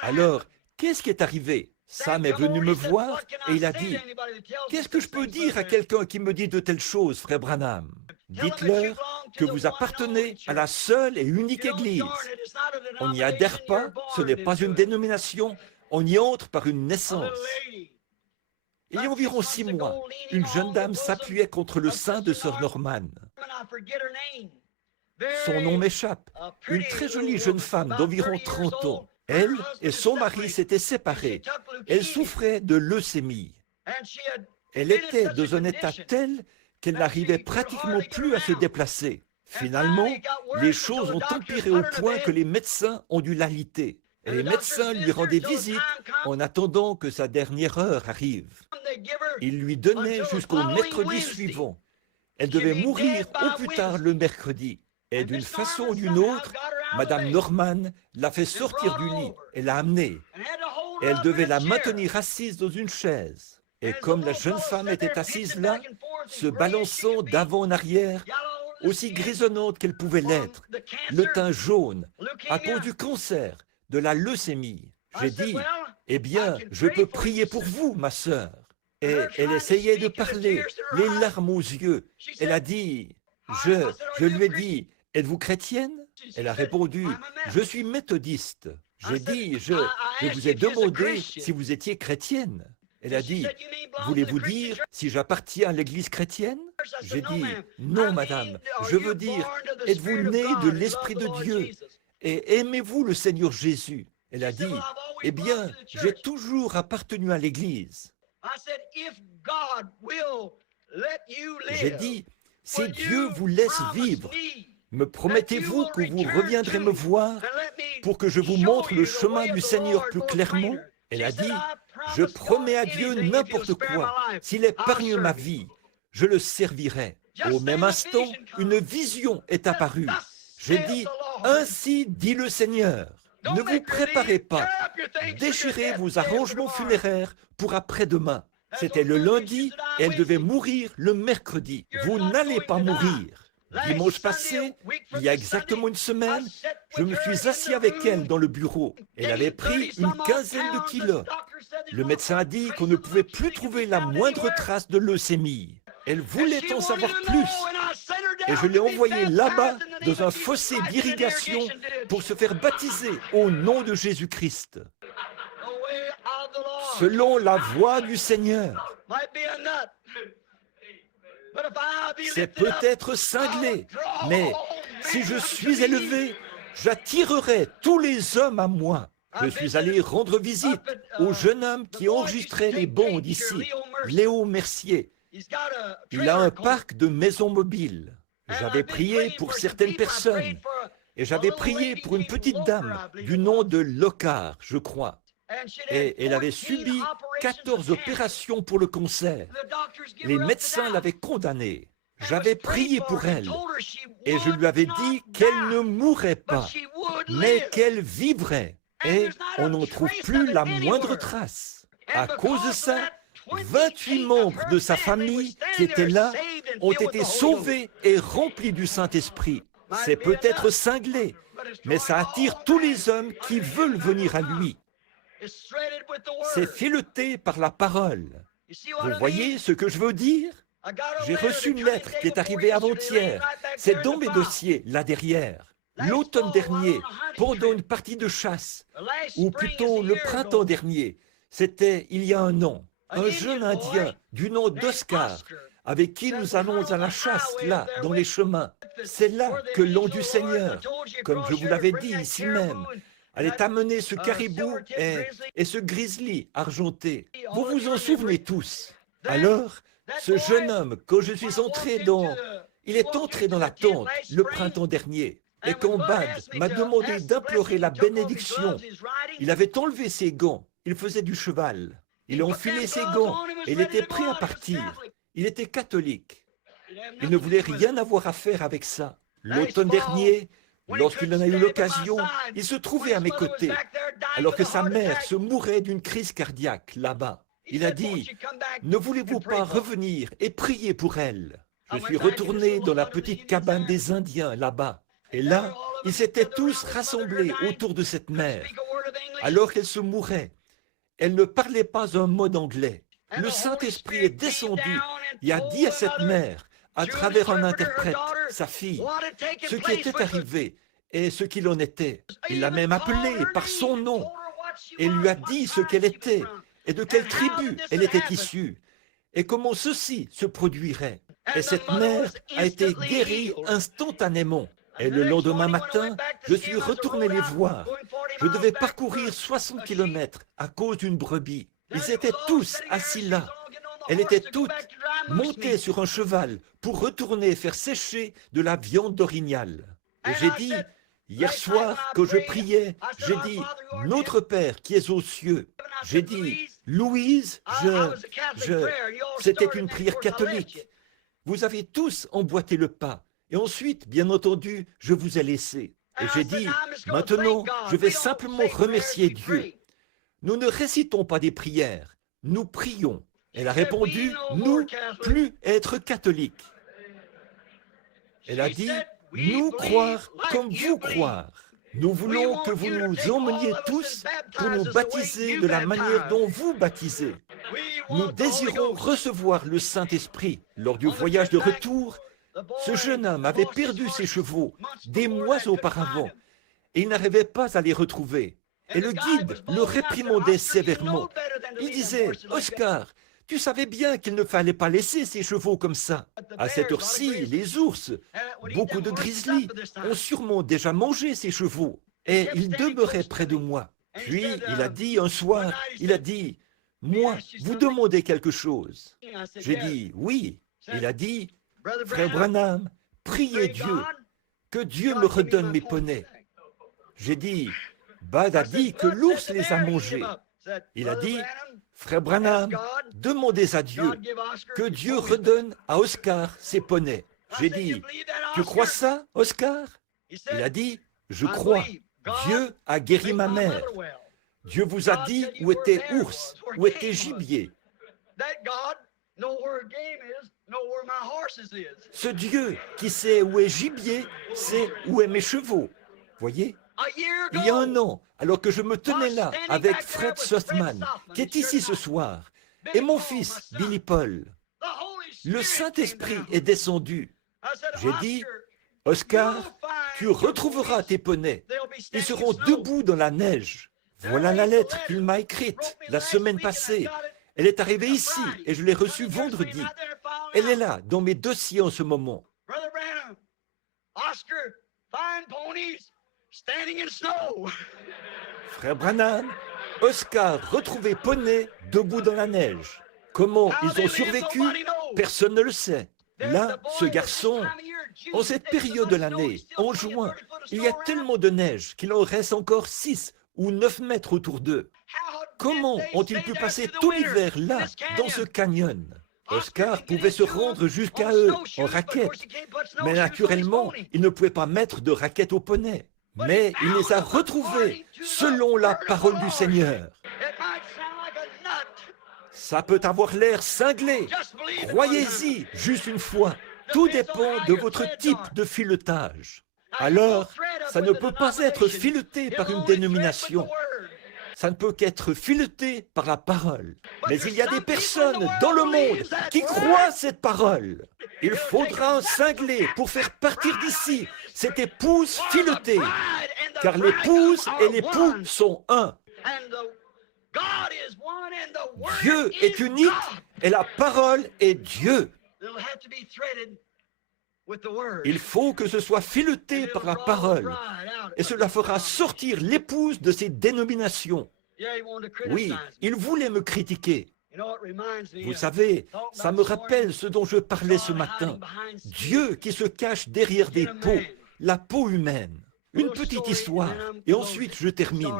Alors, qu'est-ce qui est arrivé? Sam est venu me voir et il a dit, « Qu'est-ce que je peux dire à quelqu'un qui me dit de telles choses, frère Branham? Dites-leur que vous appartenez à la seule et unique Église. On n'y adhère pas, ce n'est pas une dénomination, on y entre par une naissance. » Il y a environ 6 mois, une jeune dame s'appuyait contre le sein de sœur Norman. Son nom m'échappe. Une très jolie jeune femme d'environ 30 ans. Elle et son mari s'étaient séparés. Elle souffrait de leucémie. Elle était dans un état tel qu'elle n'arrivait pratiquement plus à se déplacer. Finalement, les choses ont empiré au point que les médecins ont dû l'aliter. Et les médecins lui rendaient visite en attendant que sa dernière heure arrive. Ils lui donnaient jusqu'au mercredi suivant. Elle devait mourir au plus tard le mercredi. Et d'une façon ou d'une autre, Madame Norman l'a fait sortir du lit et l'a amenée. Elle devait la maintenir assise dans une chaise. Et comme la jeune femme était assise là, se balançant d'avant en arrière, aussi grisonnante qu'elle pouvait l'être, le teint jaune, à cause du cancer, de la leucémie. J'ai dit, eh bien, je peux prier pour vous, ma sœur. Et elle essayait de parler, les larmes aux yeux. Elle a dit, je lui ai dit, êtes-vous chrétienne? Elle a répondu, je suis méthodiste. J'ai dit, je vous ai demandé si vous étiez chrétienne. Elle a dit, voulez-vous dire si j'appartiens à l'église chrétienne? J'ai dit, non, madame, je veux dire, êtes-vous né de l'Esprit de Dieu et aimez-vous le Seigneur Jésus? Elle a dit, eh bien, j'ai toujours appartenu à l'église. J'ai dit, si Dieu vous laisse vivre, me promettez-vous que vous reviendrez me voir pour que je vous montre le chemin du Seigneur plus clairement? Elle a dit, je promets à Dieu n'importe quoi. S'il épargne ma vie, je le servirai. Au même instant, une vision est apparue. J'ai dit, ainsi dit le Seigneur, ne vous préparez pas, déchirez vos arrangements funéraires pour après-demain. C'était le lundi et elle devait mourir le mercredi. Vous n'allez pas mourir. Dimanche passé, il y a exactement une semaine, je me suis assis avec elle dans le bureau. Elle avait pris une quinzaine de kilos. Le médecin a dit qu'on ne pouvait plus trouver la moindre trace de leucémie. Elle voulait en savoir plus. Et je l'ai envoyée là-bas, dans un fossé d'irrigation, pour se faire baptiser au nom de Jésus-Christ. Selon la voie du Seigneur. C'est peut-être cinglé, mais si je suis élevé, j'attirerai tous les hommes à moi. Je suis allé rendre visite au jeune homme qui enregistrait les bandes ici, Léo Mercier. Il a un parc de maisons mobiles. J'avais prié pour certaines personnes et j'avais prié pour une petite dame du nom de Locard, je crois. Et elle avait subi 14 opérations pour le cancer. Les médecins l'avaient condamnée. J'avais prié pour elle et je lui avais dit qu'elle ne mourrait pas, mais qu'elle vivrait. Et on n'en trouve plus la moindre trace. À cause de ça, 28 membres de sa famille qui étaient là ont été sauvés et remplis du Saint-Esprit. C'est peut-être cinglé, mais ça attire tous les hommes qui veulent venir à lui. C'est fileté par la parole. Vous voyez ce que je veux dire? J'ai reçu une lettre qui est arrivée avant-hier. C'est dans mes dossiers, là derrière. L'automne dernier, pendant une partie de chasse, ou plutôt le printemps dernier, c'était il y a un an, un jeune Indien du nom d'Oscar, avec qui nous allons à la chasse, là, dans les chemins. C'est là que l'on du Seigneur, comme je vous l'avais dit ici même, allait amener ce caribou et ce grizzly argenté. Vous vous en souvenez tous. Alors, ce jeune homme, quand je suis entré il est entré dans la tente le printemps dernier. Et quand Bad m'a demandé d'implorer la bénédiction, il avait enlevé ses gants. Il faisait du cheval. Il a enfilé ses gants et il était prêt à partir. Il était catholique. Il ne voulait rien avoir à faire avec ça. L'automne dernier, lorsqu'il en a eu l'occasion, il se trouvait à mes côtés, alors que sa mère se mourait d'une crise cardiaque là-bas. Il a dit, ne voulez-vous pas revenir et prier pour elle? Je suis retourné dans la petite cabane des Indiens là-bas. Et là, ils s'étaient tous rassemblés autour de cette mère. Alors qu'elle se mourait, elle ne parlait pas un mot d'anglais. Le Saint-Esprit est descendu et a dit à cette mère, à travers un interprète, sa fille, ce qui était arrivé et ce qu'il en était. Il l'a même appelée par son nom et lui a dit ce qu'elle était et de quelle tribu elle était issue et comment ceci se produirait. Et cette mère a été guérie instantanément. Et le lendemain matin, je suis retourné les voir. Je devais parcourir 60 kilomètres à cause d'une brebis. Ils étaient tous assis là. Elle était toute montée sur un cheval pour retourner faire sécher de la viande d'orignal. Et j'ai dit, hier soir, que je priais, j'ai dit, notre Père qui es aux cieux. J'ai dit, Louise, c'était une prière catholique. Vous avez tous emboîté le pas. Et ensuite, bien entendu, je vous ai laissé. Et j'ai dit, maintenant, je vais simplement remercier Dieu. Nous ne récitons pas des prières, nous prions. Elle a répondu, nous, plus être catholiques. Elle a dit, nous croire comme vous croire. Nous voulons que vous nous emmeniez tous pour nous baptiser de la manière dont vous baptisez. Nous désirons recevoir le Saint-Esprit. Lors du voyage de retour, ce jeune homme avait perdu ses chevaux des mois auparavant et il n'arrivait pas à les retrouver. Et le guide le réprimandait sévèrement. Il disait, « Oscar, tu savais bien qu'il ne fallait pas laisser ces chevaux comme ça. À cette heure-ci, les ours, beaucoup de grizzlies, ont sûrement déjà mangé ces chevaux. Et ils demeuraient près de moi. Puis, il a dit un soir, il a dit, « Moi, vous demandez quelque chose. » J'ai dit, « Oui. » Il a dit, « Frère Branham, priez Dieu, que Dieu me redonne mes poneys. » J'ai dit, « Bud a dit que l'ours les a mangés. » Il a dit, « Frère Branham, demandez à Dieu que Dieu redonne à Oscar ses poneys. » J'ai dit, « Tu crois ça, Oscar ?» Il a dit, « Je crois. Dieu a guéri ma mère. Dieu vous a dit où était ours, où était gibier. Ce Dieu qui sait où est gibier, sait où est mes chevaux. Voyez? Il y a un an, alors que je me tenais là avec Fred Sothman, qui est ici ce soir, et mon fils, Billy Paul, le Saint-Esprit est descendu. J'ai dit, « Oscar, tu retrouveras tes poneys. Ils seront debout dans la neige. » Voilà la lettre qu'il m'a écrite la semaine passée. Elle est arrivée ici et je l'ai reçue vendredi. Elle est là, dans mes dossiers en ce moment. Frère Branham, Oscar retrouvé poney debout dans la neige. Comment ils ont survécu? Personne ne le sait. Là, ce garçon, en cette période de l'année, en juin, il y a tellement de neige qu'il en reste encore 6 ou 9 mètres autour d'eux. Comment ont-ils pu passer tout l'hiver là, dans ce canyon? Oscar pouvait se rendre jusqu'à eux en raquettes, mais naturellement, il ne pouvait pas mettre de raquettes au poney. Mais il les a retrouvés selon la parole du Seigneur. Ça peut avoir l'air cinglé. Croyez-y juste une fois. Tout dépend de votre type de filetage. Alors, ça ne peut pas être fileté par une dénomination. Ça ne peut qu'être fileté par la parole. Mais il y a des personnes dans le monde qui croient cette parole. Il faudra un cinglé pour faire partir d'ici cette épouse filetée. Car l'épouse et l'époux sont un. Dieu est unique et la parole est Dieu. Il faut que ce soit fileté par la parole et cela fera sortir l'épouse de ces dénominations. Oui, il voulait me critiquer. Vous savez, ça me rappelle ce dont je parlais ce matin. Dieu qui se cache derrière des peaux, la peau humaine. Une petite histoire, et ensuite je termine.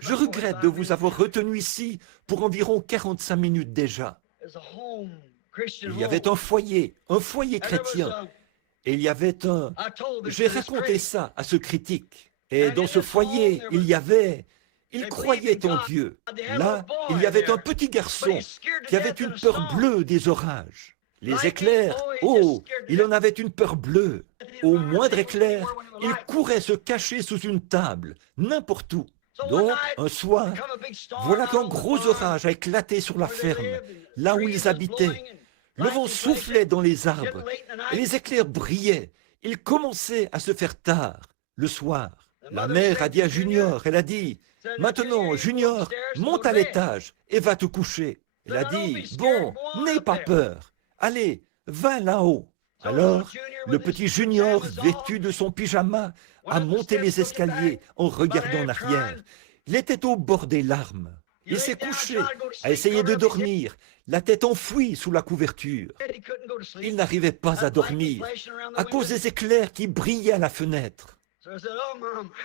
Je regrette de vous avoir retenu ici pour environ 45 minutes déjà. Il y avait un foyer chrétien, et il y avait un... J'ai raconté ça à ce critique. Et dans ce foyer, il croyait en Dieu. Là, il y avait un petit garçon qui avait une peur bleue des orages. Les éclairs, oh, il en avait une peur bleue. Au moindre éclair, il courait se cacher sous une table, n'importe où. Donc, un soir, voilà qu'un gros orage a éclaté sur la ferme, là où ils habitaient. Le vent soufflait dans les arbres, et les éclairs brillaient. Il commençait à se faire tard, le soir. La mère a dit à Junior, elle a dit, maintenant, Junior, monte à l'étage et va te coucher. Elle a dit, bon, n'aie pas peur, allez, va là-haut. Alors, le petit Junior, vêtu de son pyjama, a monté les escaliers en regardant en arrière. Il était au bord des larmes. Il s'est couché, a essayé de dormir, la tête enfouie sous la couverture. Il n'arrivait pas à dormir à cause des éclairs qui brillaient à la fenêtre.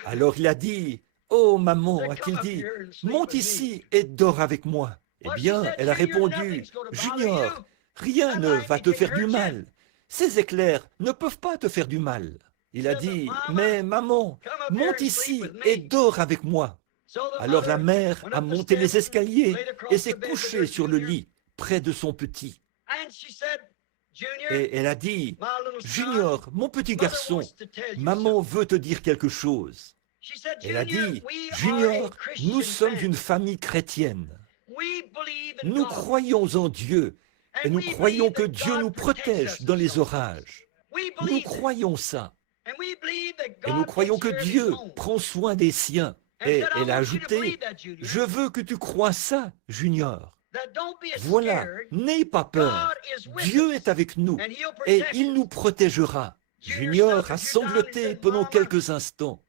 Alors il a dit, « Oh maman, a-t-il dit, monte ici et dors avec moi. » Eh bien, elle a répondu, « Junior, rien ne va te faire du mal. Ces éclairs ne peuvent pas te faire du mal. » Il a dit, « Mais maman, monte ici et dors avec moi. » Alors la mère a monté les escaliers et s'est couchée sur le lit, près de son petit. Et elle a dit, « Junior, mon petit garçon, maman veut te dire quelque chose. » Elle a dit, « Junior, nous sommes une famille chrétienne. Nous croyons en Dieu et nous croyons que Dieu nous protège dans les orages. Nous croyons ça. Et nous croyons que Dieu prend soin des siens. » Et elle a ajouté, « Je veux que tu crois ça, Junior. Voilà, n'aie pas peur. Dieu est avec nous et il nous protégera. » Junior a sangloté pendant quelques instants.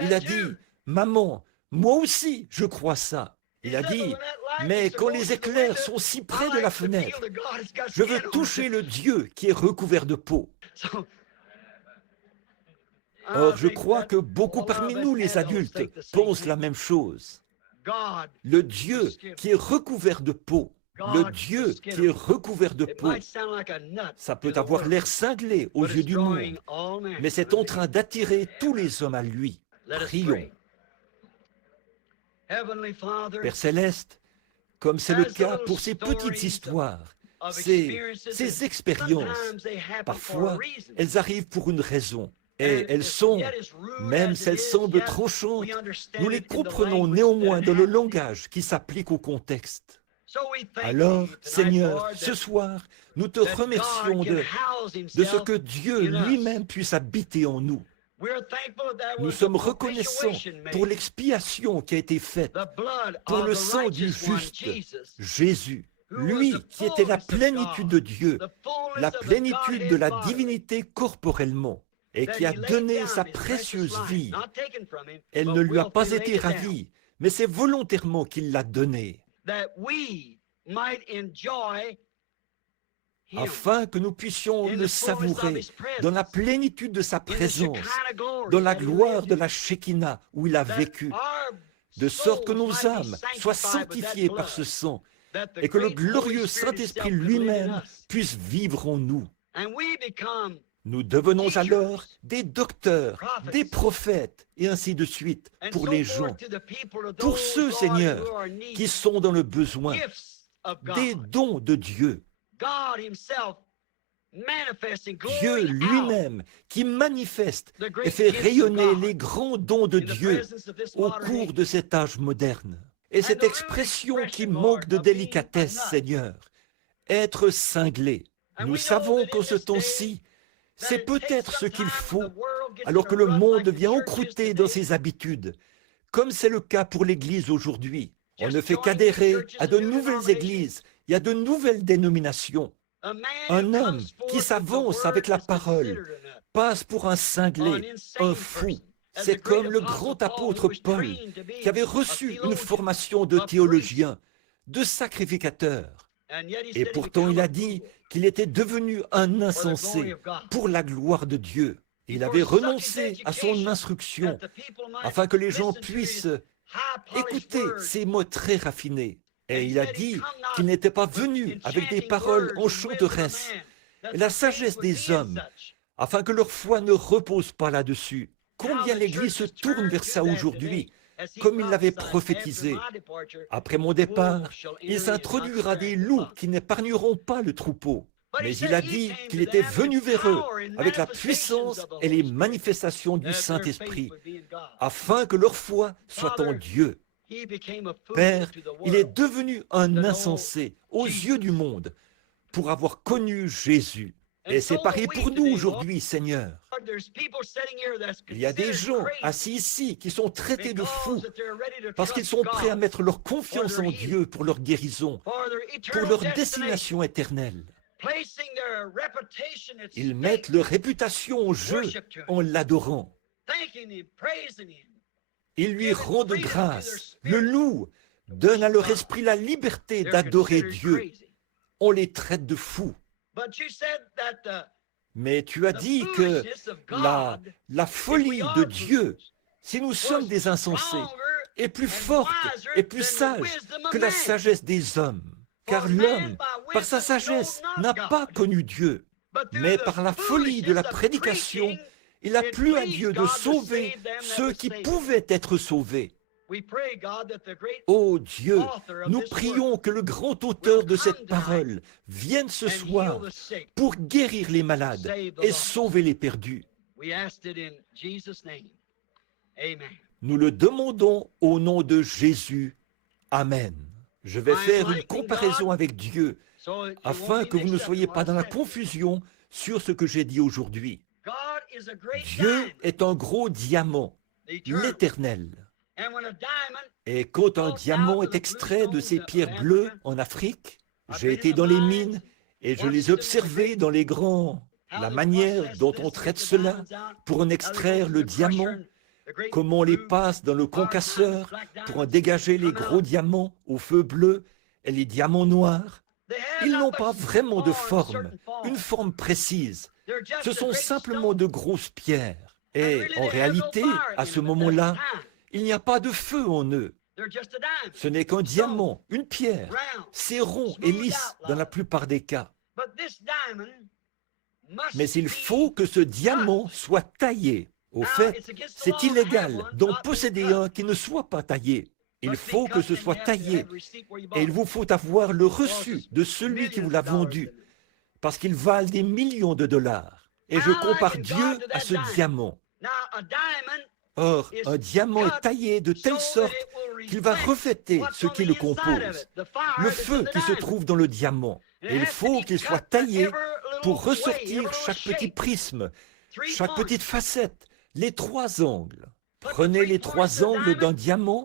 Il a dit, « Maman, moi aussi, je crois ça. » Il a dit, « Mais quand les éclairs sont si près de la fenêtre, je veux toucher le Dieu qui est recouvert de peau. » Or, je crois que beaucoup parmi nous, les adultes, pensent la même chose. Le Dieu qui est recouvert de peau, le Dieu qui est recouvert de peau, ça peut avoir l'air cinglé aux yeux du monde, mais c'est en train d'attirer tous les hommes à lui. Prions. Père Céleste, comme c'est le cas pour ces petites histoires, ces expériences, parfois, elles arrivent pour une raison. Et elles sont, même si elles semblent tronchantes, nous les comprenons néanmoins dans le langage qui s'applique au contexte. Alors, Seigneur, ce soir, nous te remercions de ce que Dieu lui-même puisse habiter en nous. Nous sommes reconnaissants pour l'expiation qui a été faite, pour le sang du juste, Jésus, lui qui était la plénitude de Dieu, la plénitude de la divinité corporellement, et qui a donné sa précieuse vie. Elle ne lui a pas été ravie, mais c'est volontairement qu'il l'a donnée, afin que nous puissions le savourer dans la plénitude de sa présence, dans la gloire de la Shekinah où il a vécu, de sorte que nos âmes soient sanctifiées par ce sang, et que le glorieux Saint-Esprit lui-même puisse vivre en nous. Nous devenons alors des docteurs, des prophètes, et ainsi de suite, pour les gens, pour ceux, Seigneur, qui sont dans le besoin, des dons de Dieu. Dieu lui-même qui manifeste et fait rayonner les grands dons de Dieu au cours de cet âge moderne. Et cette expression qui manque de délicatesse, Seigneur, être cinglé. Nous savons qu'en ce temps-ci, c'est peut-être ce qu'il faut, alors que le monde vient encrouter dans ses habitudes, comme c'est le cas pour l'Église aujourd'hui. On ne fait qu'adhérer à de nouvelles églises et à de nouvelles dénominations. Un homme qui s'avance avec la parole passe pour un cinglé, un fou. C'est comme le grand apôtre Paul, qui avait reçu une formation de théologien, de sacrificateur. Et pourtant, il a dit qu'il était devenu un insensé pour la gloire de Dieu. Il avait renoncé à son instruction afin que les gens puissent écouter ces mots très raffinés. Et il a dit qu'il n'était pas venu avec des paroles enchanteresses et la sagesse des hommes, afin que leur foi ne repose pas là-dessus. Combien l'Église se tourne vers ça aujourd'hui, comme il l'avait prophétisé. Après mon départ, il s'introduira des loups qui n'épargneront pas le troupeau. Mais il a dit qu'il était venu vers eux avec la puissance et les manifestations du Saint-Esprit, afin que leur foi soit en Dieu. Père, il est devenu un insensé aux yeux du monde pour avoir connu Jésus. Et c'est pareil pour nous aujourd'hui, Seigneur. Il y a des gens assis ici qui sont traités de fous parce qu'ils sont prêts à mettre leur confiance en Dieu pour leur guérison, pour leur destination éternelle. Ils mettent leur réputation au jeu en l'adorant. Ils lui rendent grâce, le louent, donnent à leur esprit la liberté d'adorer Dieu. On les traite de fous. Mais tu as dit que la folie de Dieu, si nous sommes des insensés, est plus forte et plus sage que la sagesse des hommes. Car l'homme, par sa sagesse, n'a pas connu Dieu. Mais par la folie de la prédication, il a plu à Dieu de sauver ceux qui pouvaient être sauvés. Ô Dieu, nous prions que le grand auteur de cette parole vienne ce soir pour guérir les malades et sauver les perdus. Nous le demandons au nom de Jésus. Amen. Je vais faire une comparaison avec Dieu afin que vous ne soyez pas dans la confusion sur ce que j'ai dit aujourd'hui. Dieu est un gros diamant, l'Éternel. Et quand un diamant est extrait de ces pierres bleues en Afrique, j'ai été dans les mines et je les observais dans les grands, la manière dont on traite cela pour en extraire le diamant, comment on les passe dans le concasseur pour en dégager les gros diamants au feu bleu et les diamants noirs. Ils n'ont pas vraiment de forme, une forme précise. Ce sont simplement de grosses pierres. Et en réalité, à ce moment-là, il n'y a pas de feu en eux. Ce n'est qu'un diamant, une pierre. C'est rond et lisse dans la plupart des cas. Mais il faut que ce diamant soit taillé. Au fait, c'est illégal d'en posséder un qui ne soit pas taillé. Il faut que ce soit taillé. Et il vous faut avoir le reçu de celui qui vous l'a vendu, parce qu'il valent des millions de dollars. Et je compare Dieu à ce diamant. Or, un diamant est taillé de telle sorte qu'il va refléter ce qui le compose, le feu qui se trouve dans le diamant. Et il faut qu'il soit taillé pour ressortir chaque petit prisme, chaque petite facette, les trois angles. Prenez les trois angles d'un diamant,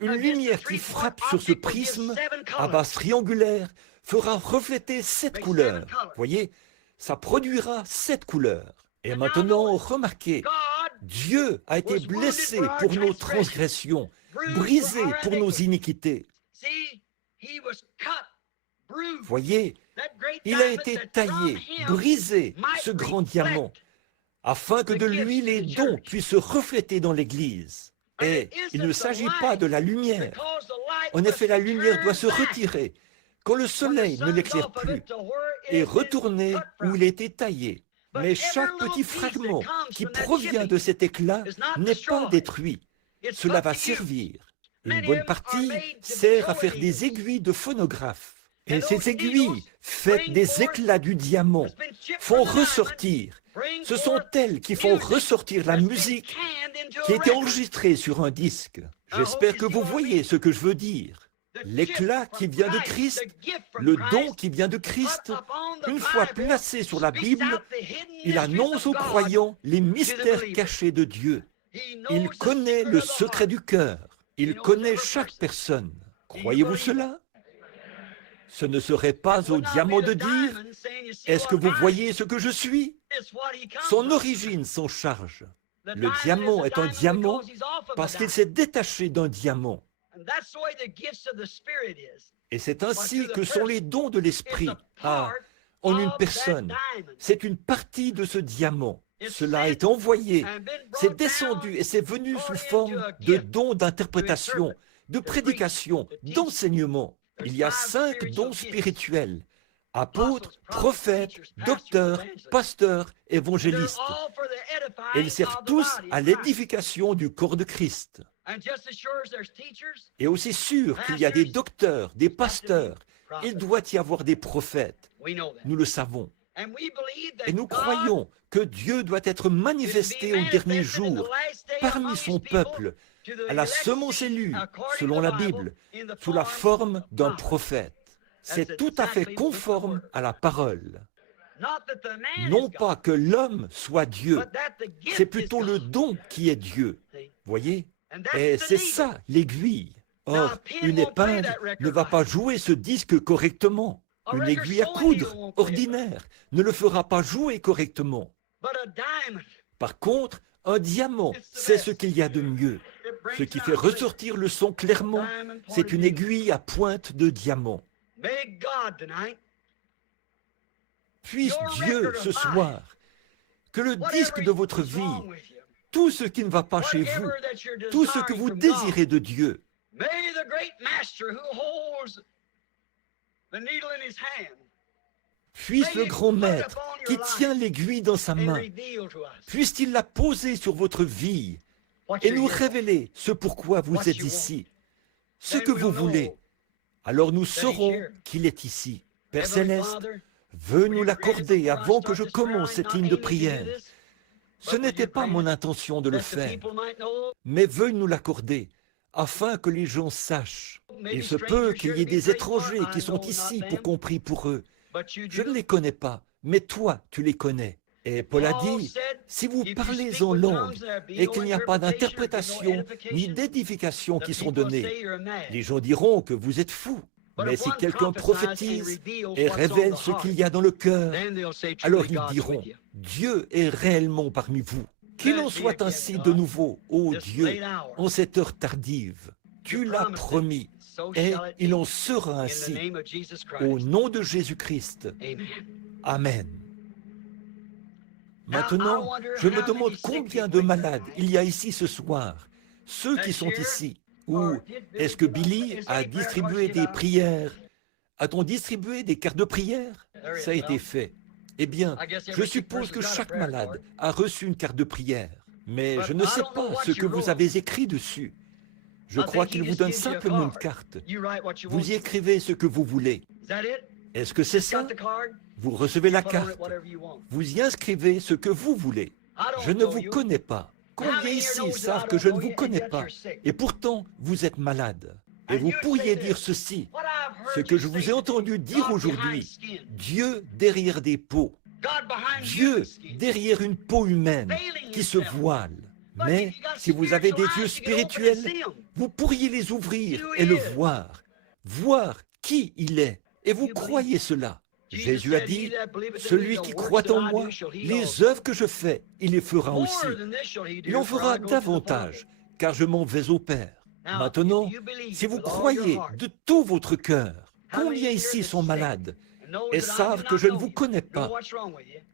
une lumière qui frappe sur ce prisme à base triangulaire fera refléter 7 couleurs. Voyez, ça produira 7 couleurs. Et maintenant, remarquez, Dieu a été blessé pour nos transgressions, brisé pour nos iniquités. Voyez, il a été taillé, brisé, ce grand diamant, afin que de lui les dons puissent se refléter dans l'Église. Et il ne s'agit pas de la lumière. En effet, la lumière doit se retirer quand le soleil ne l'éclaire plus et retourner où il a été taillé. Mais chaque petit fragment qui provient de cet éclat n'est pas détruit. Cela va servir. Une bonne partie sert à faire des aiguilles de phonographe. Et ces aiguilles, faites des éclats du diamant, font ressortir. Ce sont elles qui font ressortir la musique qui a été enregistrée sur un disque. J'espère que vous voyez ce que je veux dire. L'éclat qui vient de Christ, le don qui vient de Christ, une fois placé sur la Bible, il annonce aux croyants les mystères cachés de Dieu. Il connaît le secret du cœur. Il connaît chaque personne. Croyez-vous cela? Ce ne serait pas au diamant de dire « Est-ce que vous voyez ce que je suis ?» Son origine s'en charge. Le diamant est un diamant parce qu'il s'est détaché d'un diamant. Et c'est ainsi que sont les dons de l'Esprit. En une personne, c'est une partie de ce diamant. Cela est envoyé, c'est descendu et c'est venu sous forme de dons d'interprétation, de prédication, d'enseignement. Il y a 5 dons spirituels: apôtres, prophètes, docteurs, pasteurs, évangélistes. Et ils servent tous à l'édification du corps de Christ. Et aussi sûr qu'il y a des docteurs, des pasteurs, il doit y avoir des prophètes. Nous le savons. Et nous croyons que Dieu doit être manifesté au dernier jour parmi son peuple, à la semence élue, selon la Bible, sous la forme d'un prophète. C'est tout à fait conforme à la parole. Non pas que l'homme soit Dieu, c'est plutôt le don qui est Dieu. Voyez? Et c'est ça l'aiguille. Or, une épingle ne va pas jouer ce disque correctement. Une aiguille à coudre ordinaire ne le fera pas jouer correctement. Par contre, un diamant, c'est ce qu'il y a de mieux. Ce qui fait ressortir le son clairement, c'est une aiguille à pointe de diamant. Puisse Dieu, ce soir, que le disque de votre vie, tout ce qui ne va pas chez vous, tout ce que vous désirez de Dieu, puisse le grand maître qui tient l'aiguille dans sa main, puisse-t-il la poser sur votre vie et nous révéler ce pourquoi vous êtes ici, ce que vous voulez. Alors nous saurons qu'il est ici. Père Céleste, veux nous l'accorder avant que je commence cette ligne de prière. Ce n'était pas mon intention de le faire, mais veuille nous l'accorder afin que les gens sachent. Il se peut qu'il y ait des étrangers qui sont ici pour qu'on prie pour eux. Je ne les connais pas, mais toi, tu les connais. Et Paul a dit, si vous parlez en langue et qu'il n'y a pas d'interprétation ni d'édification qui sont données, les gens diront que vous êtes fous. Mais si quelqu'un prophétise et révèle ce qu'il y a dans le cœur, alors ils diront, Dieu est réellement parmi vous. Qu'il en soit ainsi de nouveau, ô Dieu, en cette heure tardive. Tu l'as promis, et il en sera ainsi. Au nom de Jésus-Christ. Amen. Maintenant, je me demande combien de malades il y a ici ce soir, ceux qui sont ici. Ou est-ce que Billy a distribué des prières? A-t-on distribué des cartes de prière? Ça a été fait. Eh bien, je suppose que chaque malade a reçu une carte de prière. Mais je ne sais pas ce que vous avez écrit dessus. Je crois qu'il vous donne simplement une carte. Vous y écrivez ce que vous voulez. Est-ce que c'est ça? Vous recevez la carte. Vous y inscrivez ce que vous voulez. Je ne vous connais pas. Combien ici savent que je ne vous connais pas? Et pourtant, vous êtes malade. Et vous pourriez dire ceci, ce que je vous ai entendu dire aujourd'hui, Dieu derrière des peaux, Dieu derrière une peau humaine qui se voile. Mais si vous avez des yeux spirituels, vous pourriez les ouvrir et le voir qui il est. Et vous croyez cela. Jésus a dit, celui qui croit en moi, les œuvres que je fais, il les fera aussi. Il en fera davantage, car je m'en vais au Père. Maintenant, si vous croyez de tout votre cœur, combien ici sont malades et savent que je ne vous connais pas,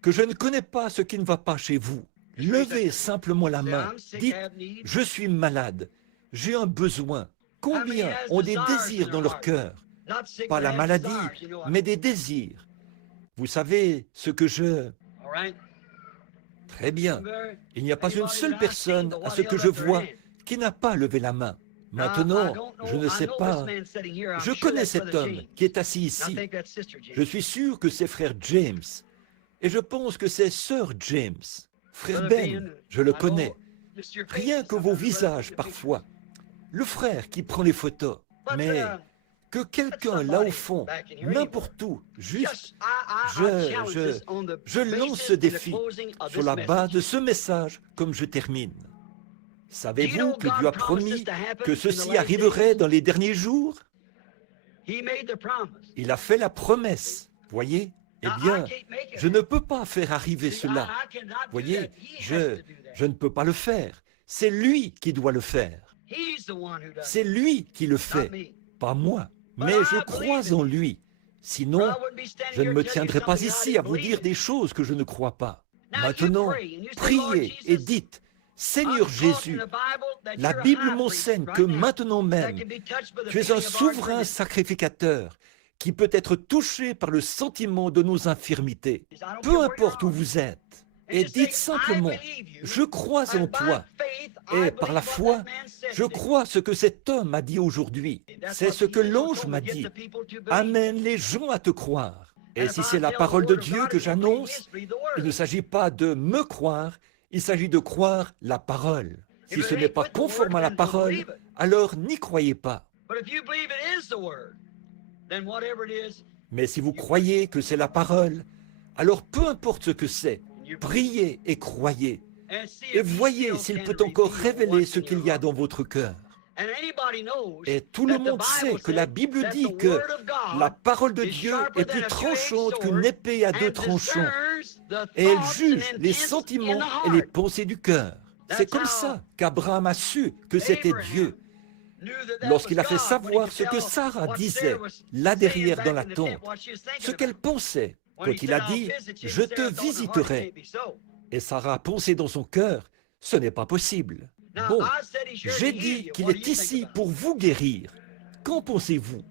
que je ne connais pas ce qui ne va pas chez vous? Levez simplement la main, dites, je suis malade, j'ai un besoin. Combien ont des désirs dans leur cœur? Pas la maladie, mais des désirs. Vous savez ce que je... Très bien. Il n'y a pas une seule personne, à ce que je vois, qui n'a pas levé la main. Maintenant, je ne sais pas. Je connais cet homme qui est assis ici. Je suis sûr que c'est frère James. Et je pense que c'est sœur James. Frère Ben, je le connais. Rien que vos visages parfois. Le frère qui prend les photos. Mais que quelqu'un là au fond, n'importe où, juste, je lance ce défi sur la base de ce message comme je termine. Savez-vous que Dieu a promis que ceci arriverait dans les derniers jours? Il a fait la promesse, voyez? Eh bien, je ne peux pas faire arriver cela. Voyez, je ne peux pas le faire. C'est lui qui doit le faire. C'est lui qui le fait, pas moi. Mais je crois en lui. Sinon, je ne me tiendrai pas ici à vous dire des choses que je ne crois pas. Maintenant, priez et dites, Seigneur Jésus, la Bible m'enseigne que maintenant même, tu es un souverain sacrificateur qui peut être touché par le sentiment de nos infirmités. Peu importe où vous êtes. Et dites simplement, je crois en toi. Et par la foi, je crois ce que cet homme a dit aujourd'hui. C'est ce que l'ange m'a dit. Amène les gens à te croire. Et si c'est la parole de Dieu que j'annonce, il ne s'agit pas de me croire, il s'agit de croire la parole. Si ce n'est pas conforme à la parole, alors n'y croyez pas. Mais si vous croyez que c'est la parole, Alors peu importe ce que c'est, priez et croyez. Et voyez s'il peut encore révéler ce qu'il y a dans votre cœur. Et tout le monde sait que la Bible dit que la parole de Dieu est plus tranchante qu'une épée à deux tranchants. Et elle juge les sentiments et les pensées du cœur. C'est comme ça qu'Abraham a su que c'était Dieu. Lorsqu'il a fait savoir ce que Sarah disait là derrière dans la tente, ce qu'elle pensait quand il a dit « Je te visiterai ». Et Sarah a pensé dans son cœur « Ce n'est pas possible ». Bon, j'ai dit qu'il est ici pour vous guérir. Qu'en pensez-vous?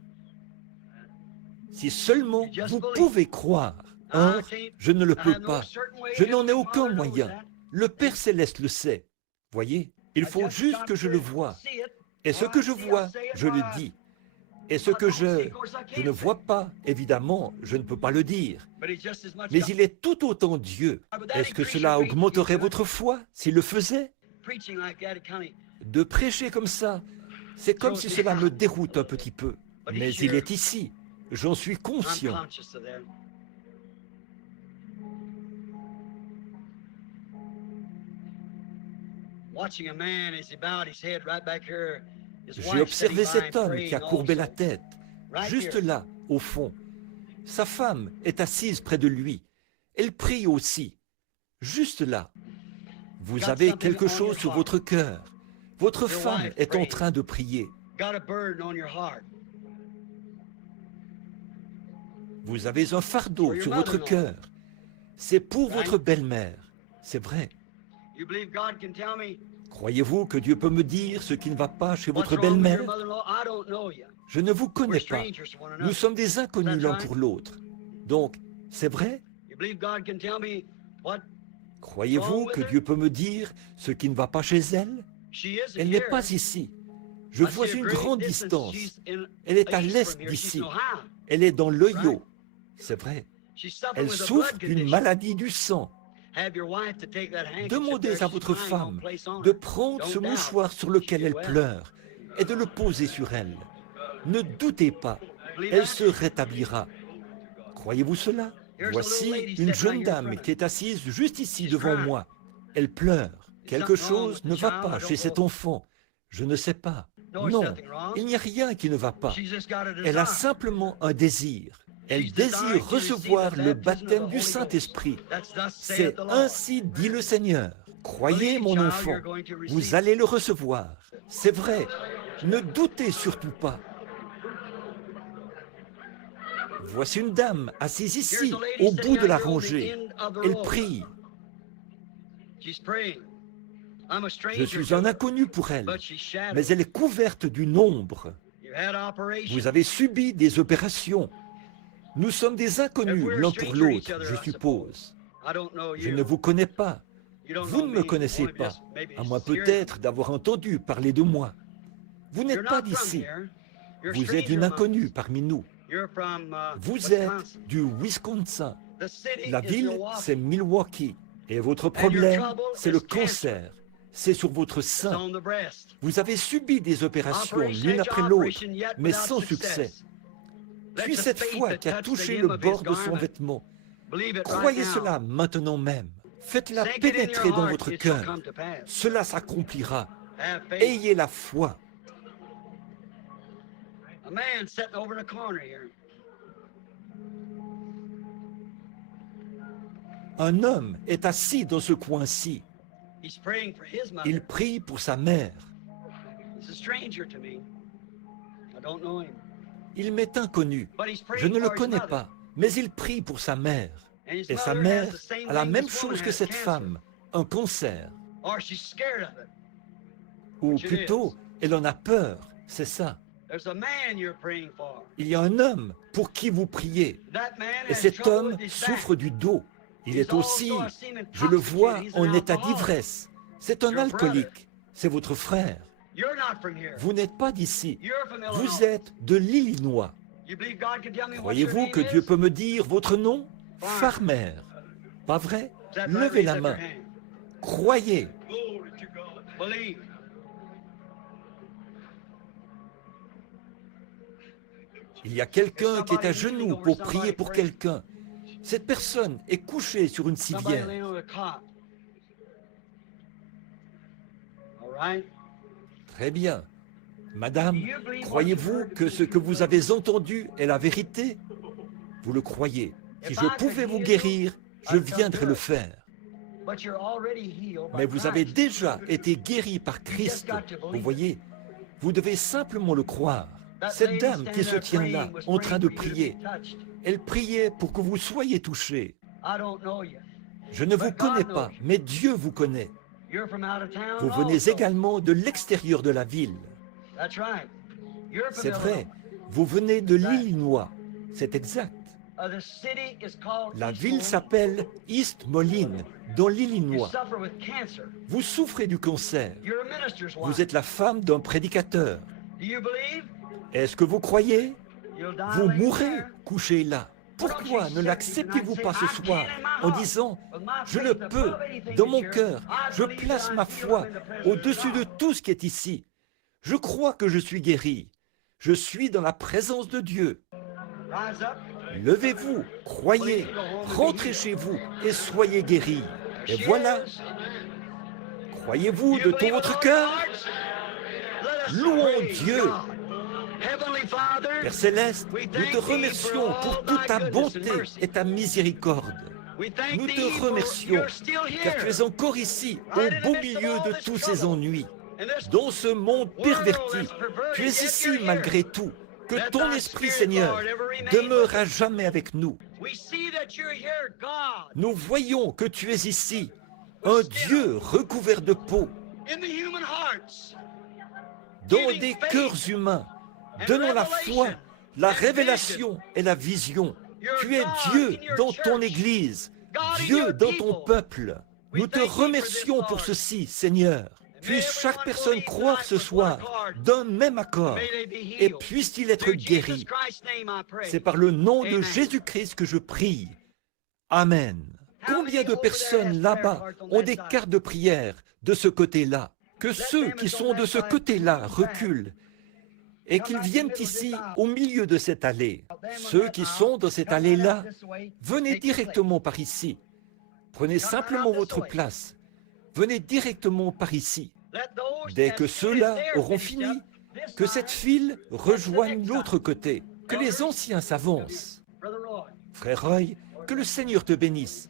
Si seulement vous pouvez croire. Or, je ne le peux pas. Je n'en ai aucun moyen. Le Père Céleste le sait. Voyez, il faut juste que je le voie. Et ce que je vois, je le dis. Et ce que je ne vois pas, évidemment, je ne peux pas le dire. Mais il est tout autant Dieu. Est-ce que cela augmenterait votre foi s'il le faisait? De prêcher comme ça, c'est comme si cela me déroute un petit peu. Mais il est ici, j'en suis conscient. J'ai observé cet homme qui a courbé la tête, juste là, au fond. Sa femme est assise près de lui. Elle prie aussi, juste là. Vous avez quelque chose sur votre cœur. Votre femme est en train de prier. Vous avez un fardeau sur votre cœur. C'est pour votre belle-mère. C'est vrai. Croyez-vous que Dieu peut me dire ce qui ne va pas chez votre belle-mère? Je ne vous connais pas. Nous sommes des inconnus l'un pour l'autre. Donc, c'est vrai? Croyez-vous que Dieu peut me dire ce qui ne va pas chez elle? Elle n'est pas ici. Je vois une grande distance. Elle est à l'est d'ici. Elle est dans l'Ohio. C'est vrai. Elle souffre d'une maladie du sang. Demandez à votre femme de prendre ce mouchoir sur lequel elle pleure et de le poser sur elle. Ne doutez pas, elle se rétablira. Croyez-vous cela? Voici une jeune dame qui est assise juste ici devant moi. Elle pleure. Quelque chose ne va pas chez cet enfant. Je ne sais pas. Non, il n'y a rien qui ne va pas. Elle a simplement un désir. Elle désire recevoir le baptême du Saint-Esprit. C'est ainsi dit le Seigneur. Croyez, mon enfant, vous allez le recevoir. C'est vrai. Ne doutez surtout pas. Voici une dame assise ici, au bout de la rangée. Elle prie. Je suis un inconnu pour elle, mais elle est couverte d'une ombre. Vous avez subi des opérations. Nous sommes des inconnus l'un pour l'autre, je suppose. Je ne vous connais pas. Vous ne me connaissez pas, à moins peut-être d'avoir entendu parler de moi. Vous n'êtes pas d'ici. Vous êtes une inconnue parmi nous. Vous êtes du Wisconsin. La ville, c'est Milwaukee. Et votre problème, c'est le cancer. C'est sur votre sein. Vous avez subi des opérations l'une après l'autre, mais sans succès. Puis cette foi qui a touché le bord de son vêtement. Croyez cela maintenant même. Faites-la pénétrer dans votre cœur. Cela s'accomplira. Ayez la foi. Un homme est assis dans ce coin-ci. Il prie pour sa mère. Il m'est inconnu. Je ne le connais pas, mais il prie pour sa mère. Et sa mère a la même chose que cette femme, un cancer. Ou plutôt, elle en a peur, c'est ça. Il y a un homme pour qui vous priez. Et cet homme souffre du dos. Il est aussi, je le vois, en état d'ivresse. C'est un alcoolique. C'est votre frère. Vous n'êtes pas d'ici. Vous êtes de l'Illinois. Croyez-vous que Dieu peut me dire votre nom? Farmer. Pas vrai? Levez la main. Croyez. Il y a quelqu'un qui est à genoux pour prier pour quelqu'un. Cette personne est couchée sur une civière. Très bien. Madame, croyez-vous que ce que vous avez entendu est la vérité? Vous le croyez. Si je pouvais vous guérir, je viendrais le faire. Mais vous avez déjà été guéri par Christ. Vous voyez, vous devez simplement le croire. Cette dame qui se tient là, en train de prier, elle priait pour que vous soyez touchés. Je ne vous connais pas, mais Dieu vous connaît. Vous venez également de l'extérieur de la ville. C'est vrai, vous venez de l'Illinois. C'est exact. La ville s'appelle East Moline, dans l'Illinois. Vous souffrez du cancer. Vous êtes la femme d'un prédicateur. Est-ce que vous croyez? Vous mourrez couché là. Pourquoi ne l'acceptez-vous pas ce soir en disant « Je le peux, dans mon cœur, je place ma foi au-dessus de tout ce qui est ici. Je crois que je suis guéri. Je suis dans la présence de Dieu. » Levez-vous, croyez, rentrez chez vous et soyez guéris. Et voilà. Croyez-vous de tout votre cœur? Louons Dieu. Père Céleste, nous te remercions pour toute ta bonté et ta miséricorde. Nous te remercions car tu es encore ici, au beau milieu de tous ces ennuis. Dans ce monde perverti, tu es ici malgré tout. Que ton Esprit, Seigneur, demeure à jamais avec nous. Nous voyons que tu es ici, un Dieu recouvert de peau, dans des cœurs humains, donnant la foi, la révélation et la vision. Tu es Dieu dans ton Église, Dieu dans ton peuple. Nous te remercions pour ceci, Seigneur. Puisse chaque personne croire ce soir d'un même accord et puisse-t-il être guéri. C'est par le nom de Jésus-Christ que je prie. Amen. Combien de personnes là-bas ont des cartes de prière de ce côté-là? Que ceux qui sont de ce côté-là reculent et qu'ils viennent ici au milieu de cette allée. Ceux qui sont dans cette allée-là, venez directement par ici. Prenez simplement votre place. Venez directement par ici. Dès que ceux-là auront fini, que cette file rejoigne l'autre côté, que les anciens s'avancent. Frère Roy, que le Seigneur te bénisse.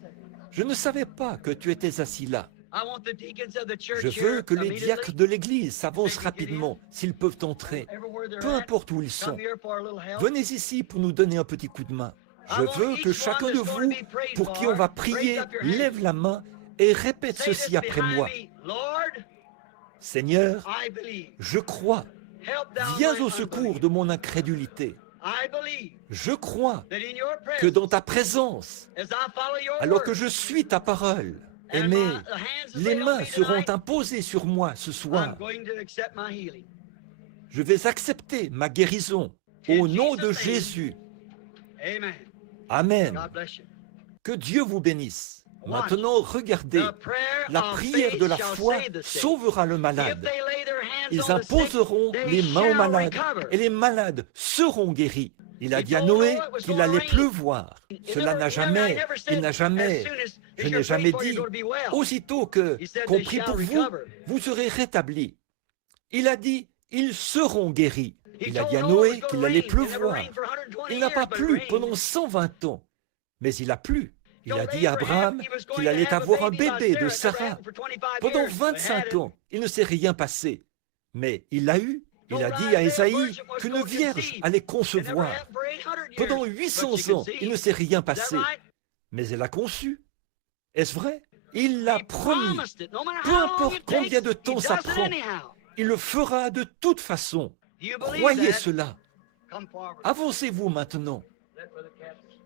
Je ne savais pas que tu étais assis là. Je veux que les diacres de l'Église s'avancent rapidement, s'ils peuvent entrer, peu importe où ils sont. Venez ici pour nous donner un petit coup de main. Je veux que chacun de vous, pour qui on va prier, lève la main et répète ceci après moi. Seigneur, je crois. Viens au secours de mon incrédulité. Je crois que dans ta présence, alors que je suis ta parole, les mains seront imposées sur moi ce soir. Je vais accepter ma guérison au nom de Jésus. Amen. Que Dieu vous bénisse. Maintenant, regardez, la prière de la foi sauvera le malade. Ils imposeront les mains aux malades et les malades seront guéris. Il a dit à Noé qu'il allait pleuvoir. Cela n'a jamais, je n'ai jamais dit, aussitôt qu'on prie pour vous, vous serez rétablis. Il a dit, ils seront guéris. Il a dit à Noé qu'il allait pleuvoir. Il n'a pas plu pendant 120 ans, mais il a plu. Il a dit à Abraham qu'il allait avoir un bébé de Sarah. Pendant 25 ans, il ne s'est rien passé, mais il l'a eu. Il a dit à Ésaïe qu'une vierge allait concevoir. Pendant 800 ans, il ne s'est rien passé, mais elle a conçu. Est-ce vrai? Il l'a promis. Peu importe combien de temps ça prend, il le fera de toute façon. Croyez cela. Avancez-vous maintenant.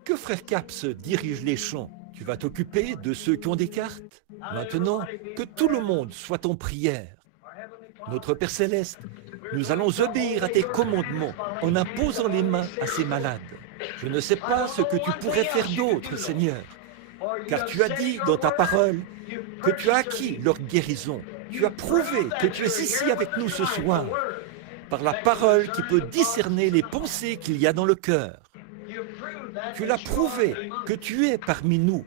Que Frère Capps dirige les chants. Tu vas t'occuper de ceux qui ont des cartes. Maintenant, que tout le monde soit en prière. Notre Père Céleste, nous allons obéir à tes commandements en imposant les mains à ces malades. Je ne sais pas ce que tu pourrais faire d'autre, Seigneur, car tu as dit dans ta parole que tu as acquis leur guérison. Tu as prouvé que tu es ici avec nous ce soir, par la parole qui peut discerner les pensées qu'il y a dans le cœur. Tu l'as prouvé que tu es parmi nous.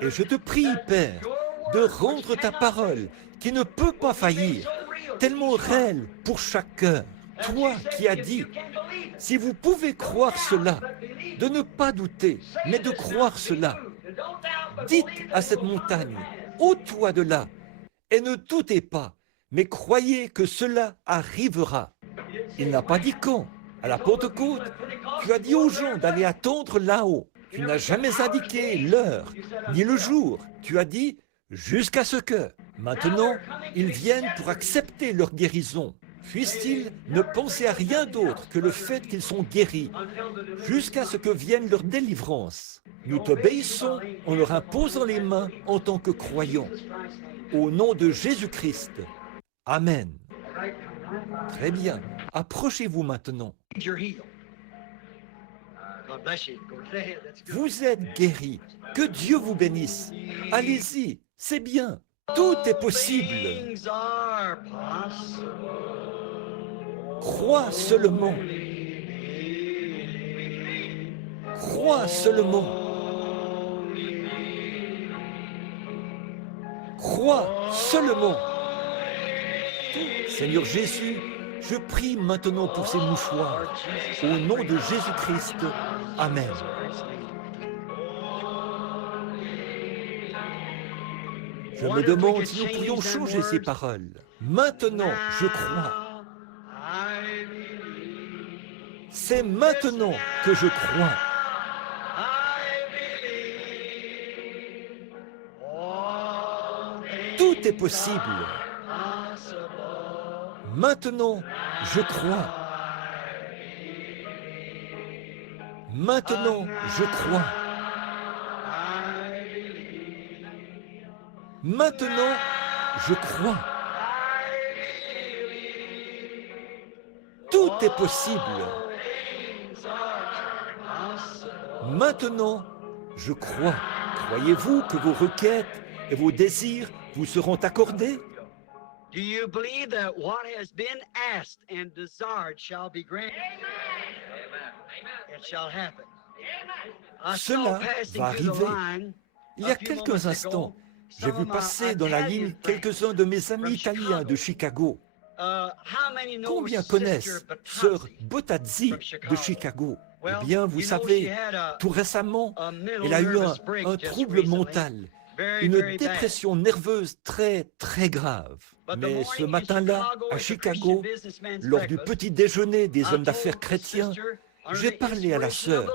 Et je te prie, Père, de rendre ta parole qui ne peut pas faillir, tellement réelle pour chaque cœur. Toi qui as dit, si vous pouvez croire cela, de ne pas douter, mais de croire cela. Dites à cette montagne, ôte-toi de là, et ne doutez pas, mais croyez que cela arrivera. Il n'a pas dit quand. À la Pentecôte, tu as dit aux gens d'aller attendre là-haut. Tu n'as jamais indiqué l'heure, ni le jour. Tu as dit jusqu'à ce que. Maintenant, ils viennent pour accepter leur guérison. Puissent-ils ne penser à rien d'autre que le fait qu'ils sont guéris, jusqu'à ce que vienne leur délivrance. Nous t'obéissons en leur imposant les mains en tant que croyants. Au nom de Jésus-Christ. Amen. Très bien. Approchez-vous maintenant. Vous êtes guéris. Que Dieu vous bénisse. Allez-y, c'est bien. Tout est possible. Crois seulement. Crois seulement. Crois seulement. Seigneur Jésus, je prie maintenant pour ces mouchoirs. Au nom de Jésus-Christ. Amen. Je me demande si nous pourrions changer ces paroles. Maintenant, je crois. C'est maintenant que je crois. Tout est possible. Maintenant, je crois. Maintenant, je crois. Maintenant, je crois. Tout est possible. Maintenant, je crois. Croyez-vous que vos requêtes et vos désirs vous seront accordés? Do you believe that what has been asked and desired shall be granted? It shall happen. Cela va arriver. Il y a quelques instants, j'ai vu passer dans la ligne quelques-uns de mes amis italiens de Chicago. Combien connaissent Sœur Bottazzi de Chicago? Eh bien, vous savez, tout récemment, elle a eu un trouble mental, une dépression nerveuse très, très grave. Mais ce matin-là, à Chicago, lors du petit déjeuner des hommes d'affaires chrétiens, j'ai parlé à la sœur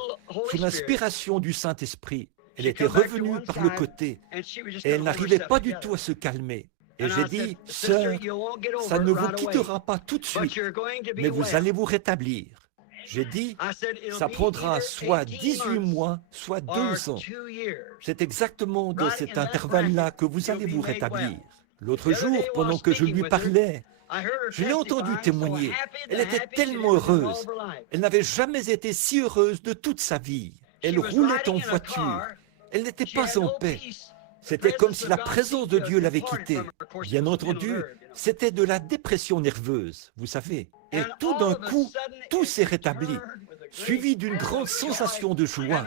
sous l'inspiration du Saint-Esprit. Elle était revenue par le côté et elle n'arrivait pas du tout à se calmer. Et j'ai dit, sœur, ça ne vous quittera pas tout de suite, mais vous allez vous rétablir. J'ai dit, ça prendra soit 18 mois, soit 2 ans. C'est exactement dans cet intervalle-là que vous allez vous rétablir. L'autre jour, pendant que je lui parlais, je l'ai entendue témoigner. Elle était tellement heureuse. Elle n'avait jamais été si heureuse de toute sa vie. Elle roulait en voiture. Elle n'était pas en paix. C'était comme si la présence de Dieu l'avait quittée. Bien entendu, c'était de la dépression nerveuse, vous savez. Et tout d'un coup, tout s'est rétabli, suivi d'une grande sensation de joie.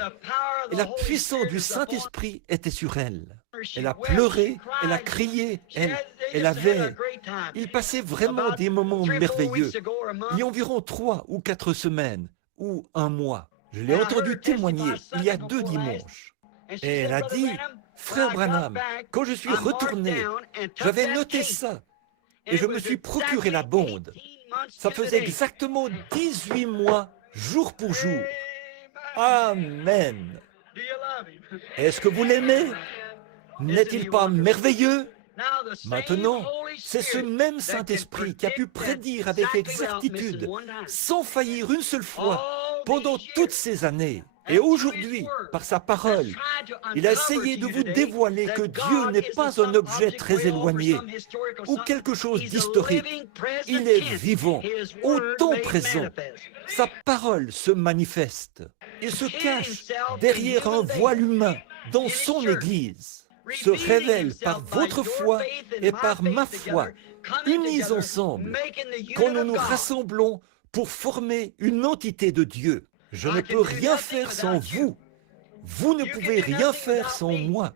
Et la puissance du Saint-Esprit était sur elle. Elle a pleuré, elle a crié, il passait vraiment des moments merveilleux. Il y a environ 3 ou 4 semaines, ou 1 mois. Je l'ai entendu témoigner il y a 2 dimanches. Et elle a dit, frère Branham, quand je suis retourné, j'avais noté ça, et je me suis procuré la bande. Ça faisait exactement 18 mois, jour pour jour. Amen. Est-ce que vous l'aimez? N'est-il pas merveilleux? Maintenant, c'est ce même Saint-Esprit qui a pu prédire avec exactitude, sans faillir une seule fois, pendant toutes ces années. Et aujourd'hui, par sa parole, il a essayé de vous dévoiler que Dieu n'est pas un objet très éloigné ou quelque chose d'historique. Il est vivant, au temps présent. Sa parole se manifeste. Il se cache derrière un voile humain dans son Église, se révèle par votre foi et par ma foi, unis ensemble, quand nous nous rassemblons pour former une entité de Dieu. Je ne peux rien faire sans vous. Vous ne pouvez rien faire sans moi.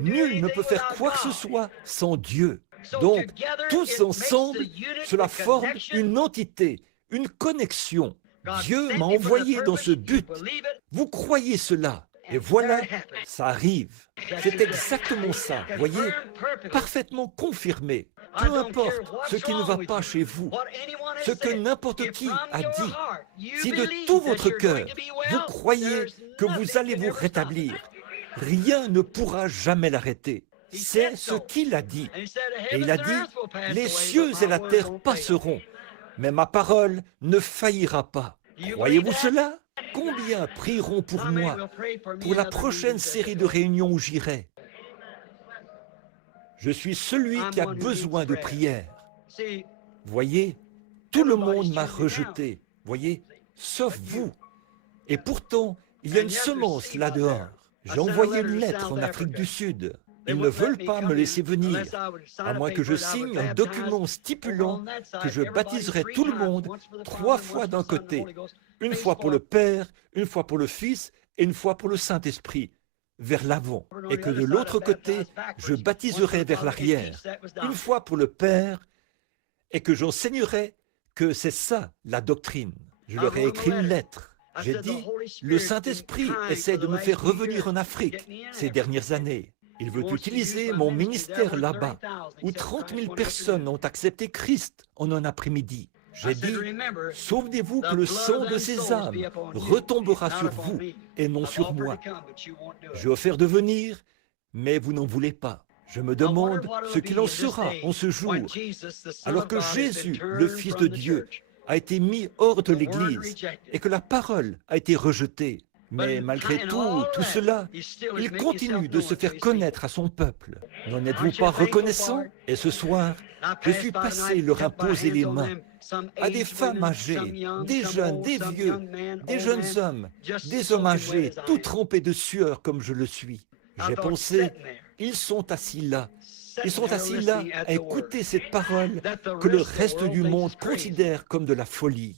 Nul ne peut faire quoi que ce soit sans Dieu. Donc, tous ensemble, cela forme une entité, une connexion. Dieu m'a envoyé dans ce but. Vous croyez cela? Et voilà, ça arrive. C'est exactement ça, voyez, parfaitement confirmé. Peu importe ce qui ne va pas chez vous, ce que n'importe qui a dit, si de tout votre cœur, vous croyez que vous allez vous rétablir, rien ne pourra jamais l'arrêter. C'est ce qu'il a dit. Et il a dit, les cieux et la terre passeront, mais ma parole ne faillira pas. Croyez-vous cela? Combien prieront pour moi, pour la prochaine série de réunions où j'irai? Je suis celui qui a besoin de prière. Voyez, tout le monde m'a rejeté, voyez, sauf vous. Et pourtant, il y a une semence là-dehors. J'ai envoyé une lettre en Afrique du Sud. Ils ne veulent pas me laisser venir, à moins que je signe un document stipulant que je baptiserai tout le monde 3 fois d'un côté, une fois pour le Père, une fois pour le Fils et une fois pour le Saint-Esprit, vers l'avant, et que de l'autre côté, je baptiserai vers l'arrière, une fois pour le Père, et que j'enseignerai que c'est ça la doctrine. Je leur ai écrit une lettre. J'ai dit, le Saint-Esprit essaie de me faire revenir en Afrique ces dernières années. Il veut utiliser mon ministère là-bas, où 30 000 personnes ont accepté Christ en un après-midi. J'ai dit, souvenez-vous que le sang de ces âmes retombera sur vous et non sur moi. J'ai offert de venir, mais vous n'en voulez pas. Je me demande ce qu'il en sera en ce jour, alors que Jésus, le Fils de Dieu, a été mis hors de l'Église et que la parole a été rejetée. Mais malgré tout cela, il continue de se faire connaître à son peuple. N'en êtes-vous pas reconnaissant? Et ce soir, je suis passé leur imposer les mains à des femmes âgées, des jeunes, des vieux, des jeunes hommes, des hommes âgés, tout trempés de sueur comme je le suis. J'ai pensé, ils sont assis là. Ils sont assis là à écouter cette parole que le reste du monde considère comme de la folie.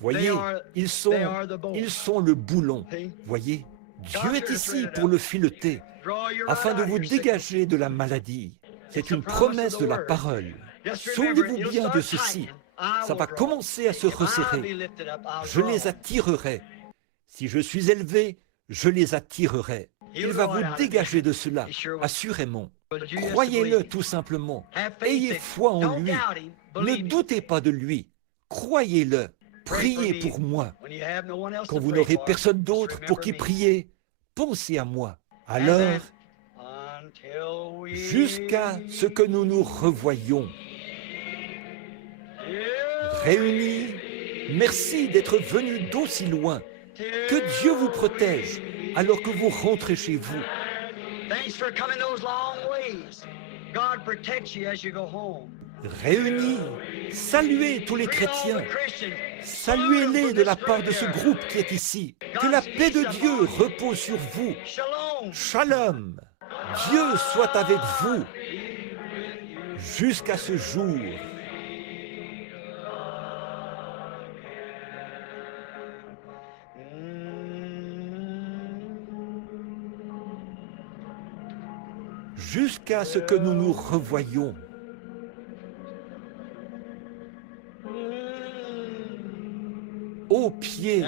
Voyez, ils sont le boulon. Voyez, Dieu est ici pour le fileter, afin de vous dégager de la maladie. C'est une promesse de la parole. Souvenez-vous bien de ceci. Ça va commencer à se resserrer. Je les attirerai. Si je suis élevé, je les attirerai. Il va vous dégager de cela, assurément. Croyez-le tout simplement. Ayez foi en lui. Ne doutez pas de lui. Croyez-le. Priez pour moi. Quand vous n'aurez personne d'autre pour qui prier, pensez à moi. Alors, jusqu'à ce que nous nous revoyions. Réunis, merci d'être venus d'aussi loin. Que Dieu vous protège alors que vous rentrez chez vous. Réunis, saluez tous les chrétiens. Saluez-les de la part de ce groupe qui est ici. Que la paix de Dieu repose sur vous. Shalom. Dieu soit avec vous jusqu'à ce jour. Jusqu'à ce que nous nous revoyions. Aux pieds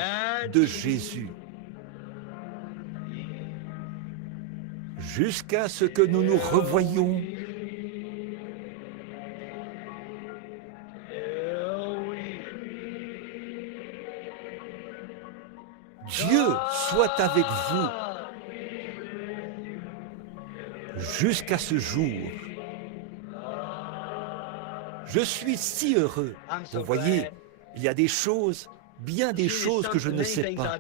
de Jésus. Jusqu'à ce que nous nous revoyions. Dieu soit avec vous. Jusqu'à ce jour. Je suis si heureux. Vous voyez, il y a des choses, bien des choses que je ne sais pas.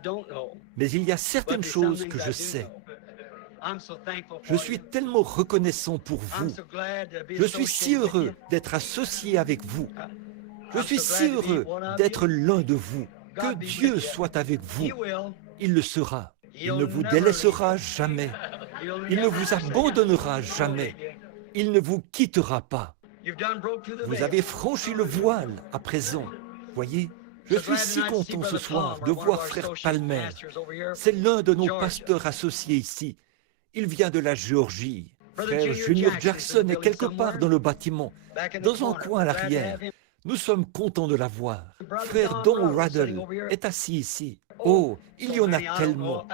Mais il y a certaines choses que je sais. Je suis tellement reconnaissant pour vous. Je suis si heureux d'être associé avec vous. Je suis si heureux d'être l'un de vous. Que Dieu soit avec vous. Il le sera. Il ne vous délaissera jamais. Il ne vous abandonnera jamais. Il ne vous quittera pas. Vous avez franchi le voile à présent. Voyez, Je suis si content ce soir de voir frère Palmer. C'est l'un de nos pasteurs associés ici. Il vient de la Géorgie. Frère Junior Jackson est quelque part dans le bâtiment, dans un coin à l'arrière. Nous sommes contents de la voir. Frère Don Raddle est assis ici. Oh, il y en a tellement.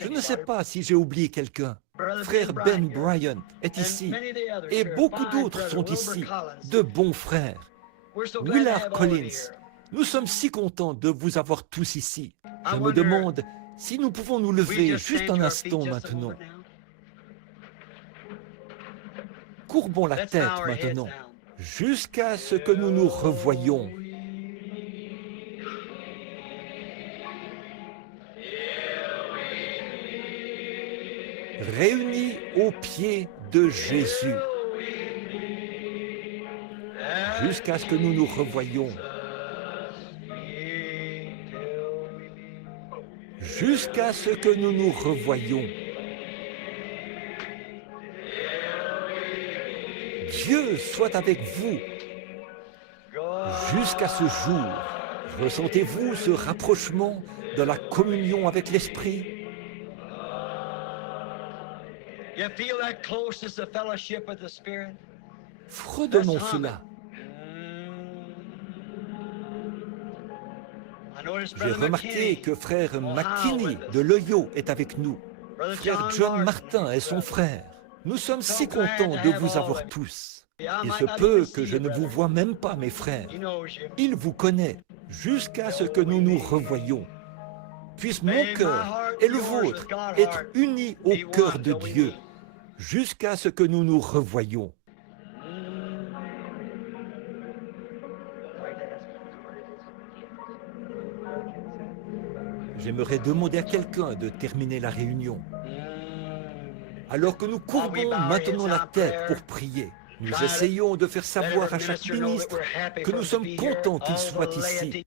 Je ne sais pas si j'ai oublié quelqu'un. Frère Ben Bryan est ici. Et beaucoup d'autres sont ici, de bons frères. Willard Collins, nous sommes si contents de vous avoir tous ici. Je me demande si nous pouvons nous lever juste un instant maintenant. Courbons la tête maintenant, jusqu'à ce que nous nous revoyions. Réunis aux pieds de Jésus, jusqu'à ce que nous nous revoyions. Jusqu'à ce que nous nous revoyions. Dieu soit avec vous jusqu'à ce jour. Ressentez-vous ce rapprochement de la communion avec l'Esprit? Fredonnons cela. J'ai remarqué que frère McKinney de l'Ohio est avec nous. Frère John Martin est son frère. Nous sommes si contents de vous avoir tous. Il se peut que je ne vous vois même pas, mes frères. Il vous connaît jusqu'à ce que nous nous revoyions. Puisse mon cœur et le vôtre être unis au cœur de Dieu jusqu'à ce que nous nous revoyions. J'aimerais demander à quelqu'un de terminer la réunion. Alors que nous courbons maintenant la tête pour prier, nous essayons de faire savoir à chaque ministre que nous sommes contents qu'il soit ici.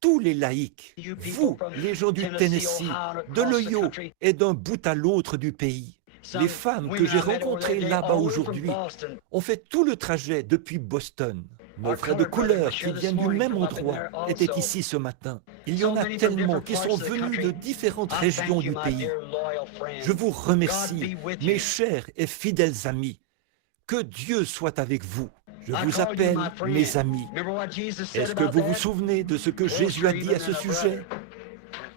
Tous les laïcs, vous, les gens du Tennessee, de l'Ohio et d'un bout à l'autre du pays. Les femmes que j'ai rencontrées là-bas aujourd'hui ont fait tout le trajet depuis Boston. Nos frères de couleur qui viennent du même endroit étaient ici ce matin. Il y en a tellement qui sont venus de différentes régions du pays. Je vous remercie, mes chers et fidèles amis. Que Dieu soit avec vous. Je vous appelle mes amis. Est-ce que vous vous souvenez de ce que Jésus a dit à ce sujet?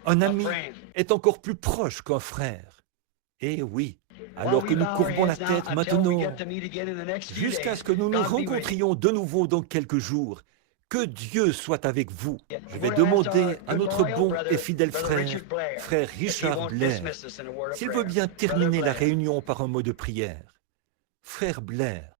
Un ami est encore plus proche qu'un frère. Eh oui. Alors que nous courbons la tête maintenant, jusqu'à ce que nous nous rencontrions de nouveau dans quelques jours, que Dieu soit avec vous. Je vais demander à notre bon et fidèle frère, frère Richard Blair, s'il veut bien terminer la réunion par un mot de prière. Frère Blair.